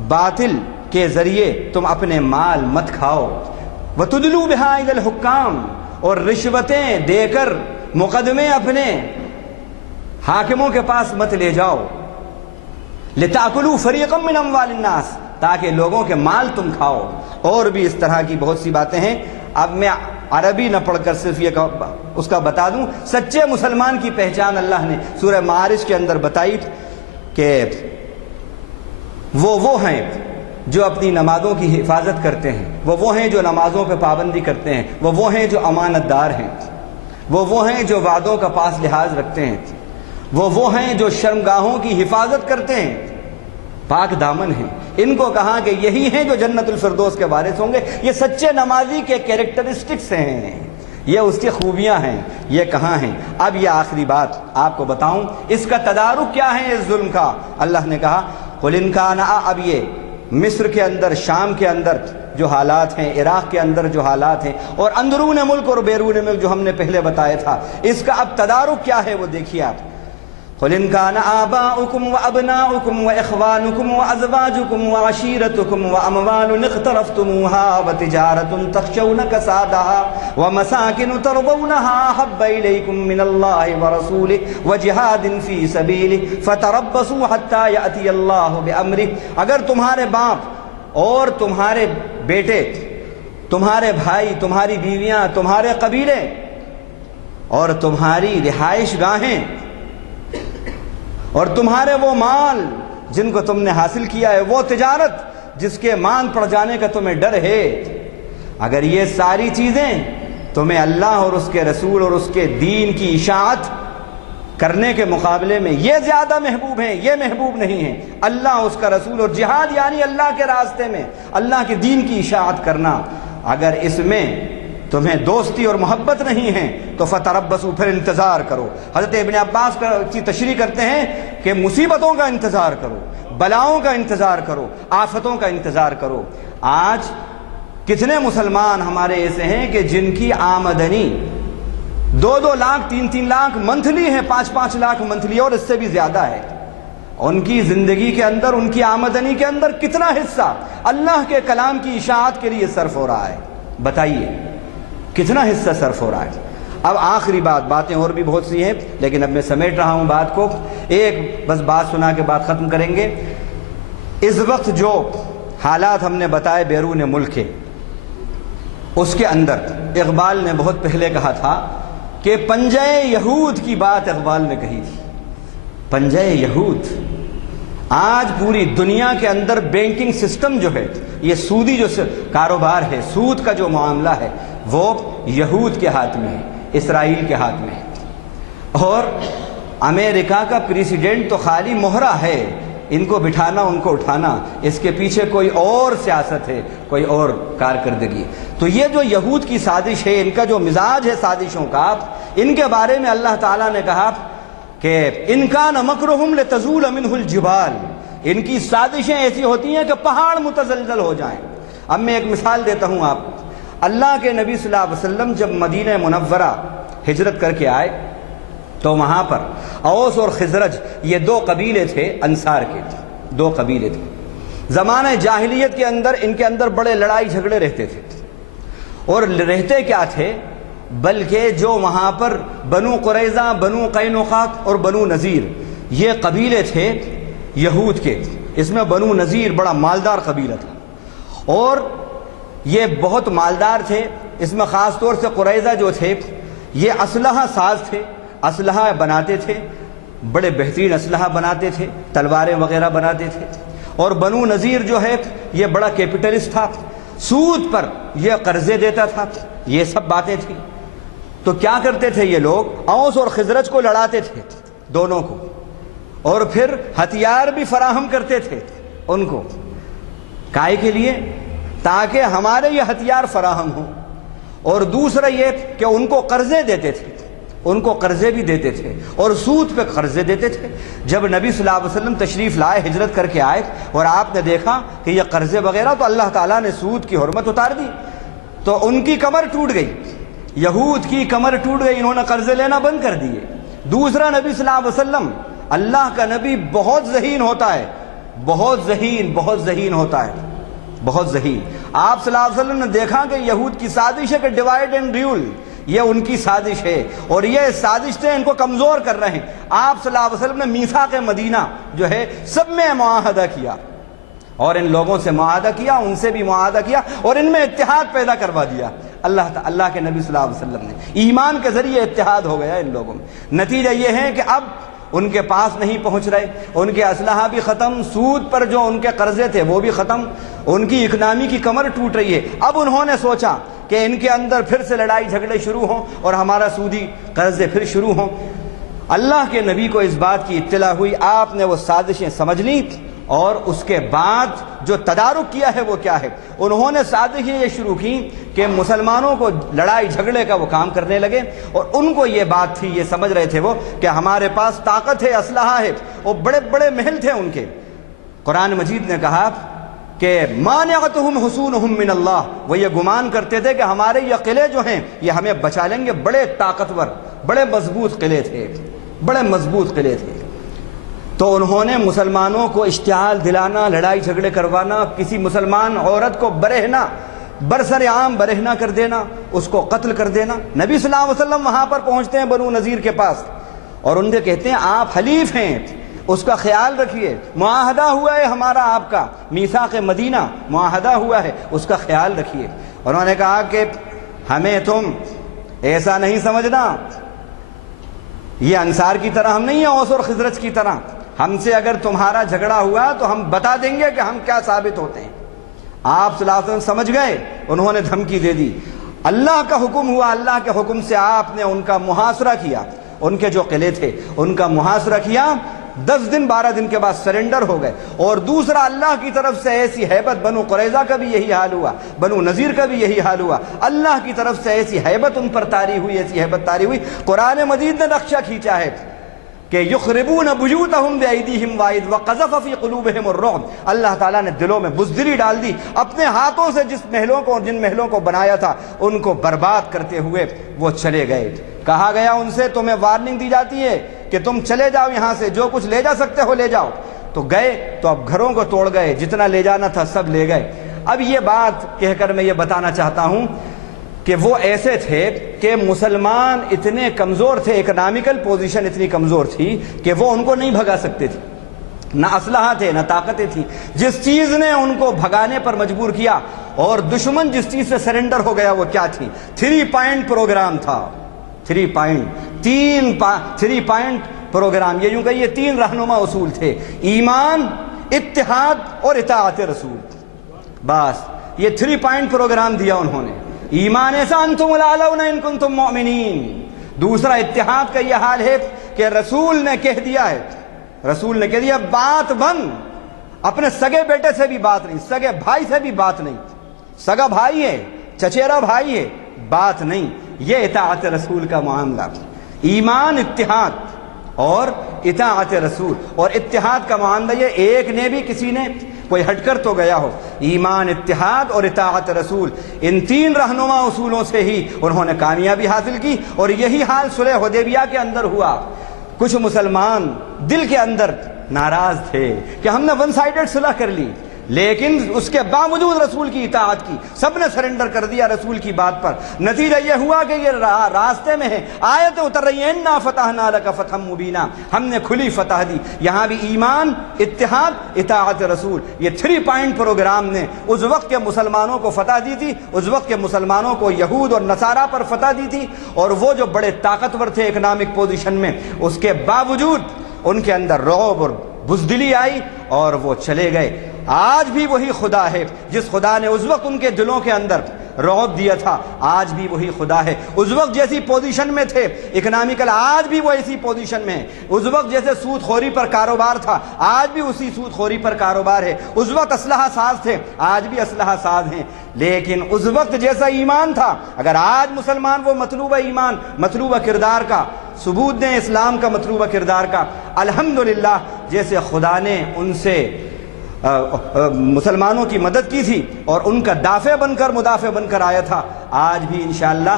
باطل کے ذریعے تم اپنے مال مت کھاؤ۔ وَتُدْلُوا بِهَا إِلَى الْحُكَّامِ، اور رشوتیں دے کر مقدمے اپنے حاکموں کے پاس مت لے جاؤ۔ لِتَأْكُلُوا فَرِيقًا مِّنْ أَمْوَالِ النَّاسِ، تاکہ لوگوں کے مال تم کھاؤ۔ اور بھی اس طرح کی بہت سی باتیں ہیں۔ اب میں عربی نہ پڑھ کر صرف یہ اس کا بتا دوں، سچے مسلمان کی پہچان اللہ نے سورہ معارج کے اندر بتائی کہ وہ ہیں جو اپنی نمازوں کی حفاظت کرتے ہیں، وہ ہیں جو نمازوں پہ پابندی کرتے ہیں، وہ ہیں جو امانت دار ہیں، وہ ہیں جو وعدوں کا پاس لحاظ رکھتے ہیں، وہ ہیں جو شرمگاہوں کی حفاظت کرتے ہیں، پاک دامن ہیں۔ ان کو کہا کہ یہی ہیں جو جنت الفردوس کے وارث ہوں گے۔ یہ سچے نمازی کے کیریکٹرسٹکس ہیں، یہ اس کی خوبیاں ہیں۔ یہ کہاں ہیں؟ اب یہ آخری بات آپ کو بتاؤں، اس کا تدارک کیا ہے اس ظلم کا؟ اللہ نے کہا قُلْ إِنْ كَانَ، اب یہ مصر کے اندر، شام کے اندر جو حالات ہیں، عراق کے اندر جو حالات ہیں، اور اندرون ملک اور بیرون ملک جو ہم نے پہلے بتایا تھا، اس کا اب تدارک کیا ہے وہ دیکھیے آپ۔ قُلْ إِنْ كَانَ آبَاؤُكُمْ وَأَبْنَاؤُكُمْ وَإِخْوَانُكُمْ وَأَزْوَاجُكُمْ وَعَشِيرَتُكُمْ وَأَمْوَالٌ اقْتَرَفْتُمُوهَا وَتِجَارَةٌ تَخْشَوْنَ كَسَادَهَا وَمَسَاكِنُ تَرْضَوْنَهَا أَحَبَّ إِلَيْكُم مِّنَ اللَّهِ وَرَسُولِهِ وَجِهَادٍ فِي سَبِيلِهِ فَتَرَبَّصُوا حَتَّى يَأْتِيَ اللَّهُ بِأَمْرِهِ۔ اگر تمہارے باپ اور تمہارے بیٹے، تمہارے بھائی، تمہاری بیویاں، تمہارے قبیلے اور تمہاری رہائش گاہیں اور تمہارے وہ مال جن کو تم نے حاصل کیا ہے، وہ تجارت جس کے مان پڑ جانے کا تمہیں ڈر ہے، اگر یہ ساری چیزیں تمہیں اللہ اور اس کے رسول اور اس کے دین کی اشاعت کرنے کے مقابلے میں یہ زیادہ محبوب ہیں، یہ محبوب نہیں ہیں، اللہ، اس کا رسول اور جہاد یعنی اللہ کے راستے میں اللہ کے دین کی اشاعت کرنا، اگر اس میں تمہیں دوستی اور محبت نہیں ہے تو فتربصوا، پھر انتظار کرو۔ حضرت ابن عباس کی تشریح کرتے ہیں کہ مصیبتوں کا انتظار کرو، بلاؤں کا انتظار کرو، آفتوں کا انتظار کرو۔ آج کتنے مسلمان ہمارے ایسے ہیں کہ جن کی آمدنی 2-2 لاکھ 3-3 لاکھ منتھلی ہے، 5-5 لاکھ منتھلی اور اس سے بھی زیادہ ہے۔ ان کی زندگی کے اندر، ان کی آمدنی کے اندر کتنا حصہ اللہ کے کلام کی اشاعت کے لیے صرف ہو رہا ہے؟ بتائیے کتنا حصہ صرف ہو رہا ہے؟ اب آخری باتیں اور بھی بہت سی ہیں، لیکن اب میں سمیٹ رہا ہوں بات کو، ایک بس بات سنا کے بعد ختم کریں گے۔ اس وقت جو حالات ہم نے بتائے بیرون ملک کے، اس کے اندر اقبال نے بہت پہلے کہا تھا کہ پنجہ یہود کی بات اقبال نے کہی تھی۔ پنجہ یہود، آج پوری دنیا کے اندر بینکنگ سسٹم جو ہے، یہ سودی جو کاروبار ہے، سود کا جو معاملہ ہے، وہ یہود کے ہاتھ میں ہے، اسرائیل کے ہاتھ میں ہے۔ اور امریکہ کا پریسیڈنٹ تو خالی مہرہ ہے، ان کو بٹھانا ان کو اٹھانا، اس کے پیچھے کوئی اور سیاست ہے، کوئی اور کارکردگی۔ تو یہ جو یہود کی سازش ہے، ان کا جو مزاج ہے سازشوں کا، ان کے بارے میں اللہ تعالیٰ نے کہا کہ ان کان مکرہم لتزول منہ الجبال، ان کی سازشیں ایسی ہوتی ہیں کہ پہاڑ متزلزل ہو جائیں۔ اب میں ایک مثال دیتا ہوں آپ کو۔ اللہ کے نبی صلی اللہ علیہ وسلم جب مدینہ منورہ ہجرت کر کے آئے تو وہاں پر اوس اور خزرج یہ دو قبیلے تھے، انصار کے دو قبیلے تھے۔ زمانہ جاہلیت کے اندر ان کے اندر بڑے لڑائی جھگڑے رہتے تھے، اور رہتے کیا تھے بلکہ جو وہاں پر بنو قریظہ، بنو قینقاع اور بنو نذیر یہ قبیلے تھے یہود کے۔ اس میں بنو نذیر بڑا مالدار قبیلہ تھا، اور یہ بہت مالدار تھے۔ اس میں خاص طور سے قریظہ جو تھے یہ اسلحہ ساز تھے، اسلحہ بناتے تھے، بڑے بہترین اسلحہ بناتے تھے، تلواریں وغیرہ بناتے تھے۔ اور بنو نذیر جو ہے یہ بڑا کیپٹلسٹ تھا، سود پر یہ قرضے دیتا تھا، یہ سب باتیں تھیں۔ تو کیا کرتے تھے یہ لوگ؟ اوس اور خزرج کو لڑاتے تھے دونوں کو، اور پھر ہتھیار بھی فراہم کرتے تھے ان کو، کائے کے لیے؟ تاکہ ہمارے یہ ہتھیار فراہم ہوں۔ اور دوسرا یہ کہ ان کو قرضے دیتے تھے، ان کو قرضے بھی دیتے تھے اور سود پہ قرضے دیتے تھے۔ جب نبی صلی اللہ علیہ وسلم تشریف لائے، ہجرت کر کے آئے، اور آپ نے دیکھا کہ یہ قرضے وغیرہ، تو اللہ تعالیٰ نے سود کی حرمت اتار دی، تو ان کی کمر ٹوٹ گئی، یہود کی کمر ٹوٹ گئی، انہوں نے قرضے لینا بند کر دیے۔ دوسرا، نبی صلی اللہ علیہ وسلم، اللہ کا نبی بہت ذہین ہوتا ہے، بہت ذہین ہوتا ہے، بہت ذہین۔ آپ صلی اللہ علیہ وسلم نے دیکھا کہ یہود کی سازش ہے کہ ڈیوائڈ اینڈ رول، یہ ان کی سازش ہے، اور یہ سازش سے ان کو کمزور کر رہے ہیں۔ آپ صلی اللہ علیہ وسلم نے میثاق مدینہ جو ہے سب میں معاہدہ کیا، اور ان لوگوں سے معاہدہ کیا، ان سے بھی معاہدہ کیا، اور ان میں اتحاد پیدا کروا دیا اللہ کے نبی صلی اللہ علیہ وسلم نے۔ ایمان کے ذریعے اتحاد ہو گیا ان لوگوں میں۔ نتیجہ یہ ہے کہ اب ان کے پاس نہیں پہنچ رہے، ان کے اسلحہ بھی ختم، سود پر جو ان کے قرضے تھے وہ بھی ختم، ان کی اکنامی کی کمر ٹوٹ رہی ہے۔ اب انہوں نے سوچا کہ ان کے اندر پھر سے لڑائی جھگڑے شروع ہوں اور ہمارا سودی قرضے پھر شروع ہوں۔ اللہ کے نبی کو اس بات کی اطلاع ہوئی، آپ نے وہ سازشیں سمجھ لی، اور اس کے بعد جو تدارک کیا ہے وہ کیا ہے؟ انہوں نے سازشیں یہ شروع کی کہ مسلمانوں کو لڑائی جھگڑے کا وہ کام کرنے لگے، اور ان کو یہ بات تھی، یہ سمجھ رہے تھے وہ کہ ہمارے پاس طاقت ہے، اسلحہ ہے، اور بڑے بڑے محل تھے ان کے۔ قرآن مجید نے کہا کہ مانعتہم حصونہم من اللہ، وہ یہ گمان کرتے تھے کہ ہمارے یہ قلعے جو ہیں یہ ہمیں بچا لیں گے۔ بڑے طاقتور، بڑے مضبوط قلعے تھے، بڑے مضبوط قلعے تھے۔ تو انہوں نے مسلمانوں کو اشتعال دلانا، لڑائی جھگڑے کروانا، کسی مسلمان عورت کو برہنہ، برسر عام برہنہ کر دینا، اس کو قتل کر دینا۔ نبی صلی اللہ علیہ وسلم وہاں پر پہنچتے ہیں بنو نذیر کے پاس، اور ان سے کہتے ہیں آپ حلیف ہیں، اس کا خیال رکھیے، معاہدہ ہوا ہے ہمارا آپ کا، میثاق مدینہ معاہدہ ہوا ہے، اس کا خیال رکھیے۔ انہوں نے کہا کہ ہمیں تم ایسا نہیں سمجھنا، یہ انصار کی طرح ہم نہیں ہیں، اوس اور خزرج کی طرح، ہم سے اگر تمہارا جھگڑا ہوا تو ہم بتا دیں گے کہ ہم کیا ثابت ہوتے ہیں۔ آپ صلی اللہ علیہ وسلم سمجھ گئے، انہوں نے دھمکی دے دی۔ اللہ کا حکم ہوا، اللہ کے حکم سے آپ نے ان کا محاصرہ کیا، ان کے جو قلعے تھے ان کا محاصرہ کیا۔ 10 دن 12 دن کے بعد سرنڈر ہو گئے۔ اور دوسرا، اللہ کی طرف سے ایسی ہیبت، بنو قریظہ کا بھی یہی حال ہوا، بنو نذیر کا بھی یہی حال ہوا، اللہ کی طرف سے ایسی ہیبت ان پر طاری ہوئی، ایسی ہیبت طاری ہوئی۔ قرآن مجید نے نقشہ کھینچا ہے کہ یخربون بیوتہم بایدیہم واذ وقذف فی قلوبہم الرعب، اللہ تعالیٰ نے دلوں میں بزدلی ڈال دی، اپنے ہاتھوں سے جن محلوں کو بنایا تھا ان کو برباد کرتے ہوئے وہ چلے گئے۔ کہا گیا ان سے، تمہیں وارننگ دی جاتی ہے کہ تم چلے جاؤ یہاں سے، جو کچھ لے جا سکتے ہو لے جاؤ۔ تو گئے، تو اب گھروں کو توڑ گئے، جتنا لے جانا تھا سب لے گئے۔ اب یہ بات کہہ کر میں یہ بتانا چاہتا ہوں کہ وہ ایسے تھے کہ مسلمان اتنے کمزور تھے، اکنامیکل پوزیشن اتنی کمزور تھی کہ وہ ان کو نہیں بھگا سکتے تھے، نہ اسلحہ تھے نہ طاقتیں تھیں۔ جس چیز نے ان کو بھگانے پر مجبور کیا، اور دشمن جس چیز سے سرنڈر ہو گیا وہ کیا تھی؟ 3 پوائنٹ پروگرام تھا۔ 3 پوائنٹ پروگرام، یہ یوں کہ یہ 3 رہنما اصول تھے: ایمان، اتحاد اور اطاعت رسول۔ بس یہ 3 پوائنٹ پروگرام دیا انہوں نے۔ ایمان ایسا انتم الاعلون ان کنتم مؤمنین۔ دوسرا، اتحاد کا یہ حال ہے کہ رسول نے کہہ دیا ہے رسول نے کہہ دیا بات بند، اپنے سگے بیٹے سے بھی بات نہیں، سگے بھائی سے بھی بات نہیں، سگا بھائی ہے، چچیرا بھائی ہے، بات نہیں۔ یہ اطاعت رسول کا معاملہ، ایمان اتحاد اور اطاعت رسول، اور اتحاد کا معاملہ یہ ایک نے بھی کسی نے کوئی ہٹ کر تو گیا ہو، ایمان اتحاد اور اطاعت رسول، ان تین رہنما اصولوں سے ہی انہوں نے کامیابی حاصل کی، اور یہی حال صلح حدیبیہ کے اندر ہوا۔ کچھ مسلمان دل کے اندر ناراض تھے کہ ہم نے ون سائیڈڈ صلح کر لی، لیکن اس کے باوجود رسول کی اطاعت کی، سب نے سرنڈر کر دیا رسول کی بات پر۔ نتیجہ یہ ہوا کہ یہ راستے میں ہے، آیتیں اتر رہی ہیں، انا فتحنا لک فتحا مبینا، ہم نے کھلی فتح دی۔ یہاں بھی ایمان، اتحاد، اطاعت رسول، یہ 3 پوائنٹ پروگرام نے اس وقت کے مسلمانوں کو فتح دی تھی، اس وقت کے مسلمانوں کو یہود اور نصارہ پر فتح دی تھی، اور وہ جو بڑے طاقتور تھے اکنامک پوزیشن میں، اس کے باوجود ان کے اندر رعب اور بزدلی آئی اور وہ چلے گئے۔ آج بھی وہی خدا ہے جس خدا نے اس وقت ان کے دلوں کے اندر رعب دیا تھا، آج بھی وہی خدا ہے۔ اس وقت جیسی پوزیشن میں تھے اکنامیکل، آج بھی وہ ایسی پوزیشن میں ہے۔ اس وقت جیسے سود خوری پر کاروبار تھا، آج بھی اسی سود خوری پر کاروبار ہے۔ اس وقت اسلحہ ساز تھے، آج بھی اسلحہ ساز ہیں، لیکن اس وقت جیسا ایمان تھا، اگر آج مسلمان وہ مطلوبہ ایمان، مطلوبہ کردار کا ثبوت دیں، اسلام کا مطلوبہ کردار کا، الحمدللہ جیسے خدا نے ان سے مسلمانوں کی مدد کی تھی اور ان کا دافع بن کر، مدافع بن کر آیا تھا، آج بھی انشاءاللہ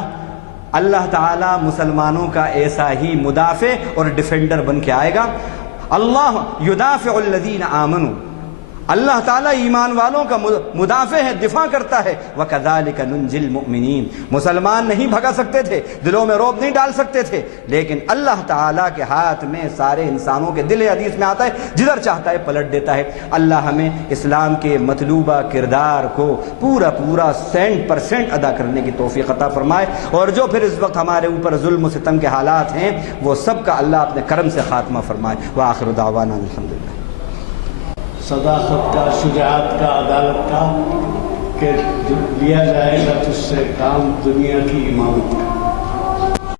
اللہ تعالی مسلمانوں کا ایسا ہی مدافع اور ڈیفینڈر بن کے آئے گا۔ اللہ یدافع الذین آمنوا، اللہ تعالیٰ ایمان والوں کا مدافع ہے، دفاع کرتا ہے۔ وَكَذَلِكَ نُنْجِي الْمُؤْمِنِينَ، مسلمان نہیں بھگا سکتے تھے، دلوں میں رعب نہیں ڈال سکتے تھے، لیکن اللہ تعالیٰ کے ہاتھ میں سارے انسانوں کے دل، حدیث میں آتا ہے، جدھر چاہتا ہے پلٹ دیتا ہے۔ اللہ ہمیں اسلام کے مطلوبہ کردار کو پورا 100% ادا کرنے کی توفیق عطا فرمائے، اور جو پھر اس وقت ہمارے اوپر ظلم و ستم کے حالات ہیں وہ سب کا اللہ اپنے کرم سے خاتمہ فرمائے۔ وآخر دعوانا الحمدللہ۔ صداقت کا، شجاعت کا، عدالت کا، کہ لیا جائے گا تجھ سے کام دنیا کی امامت کا۔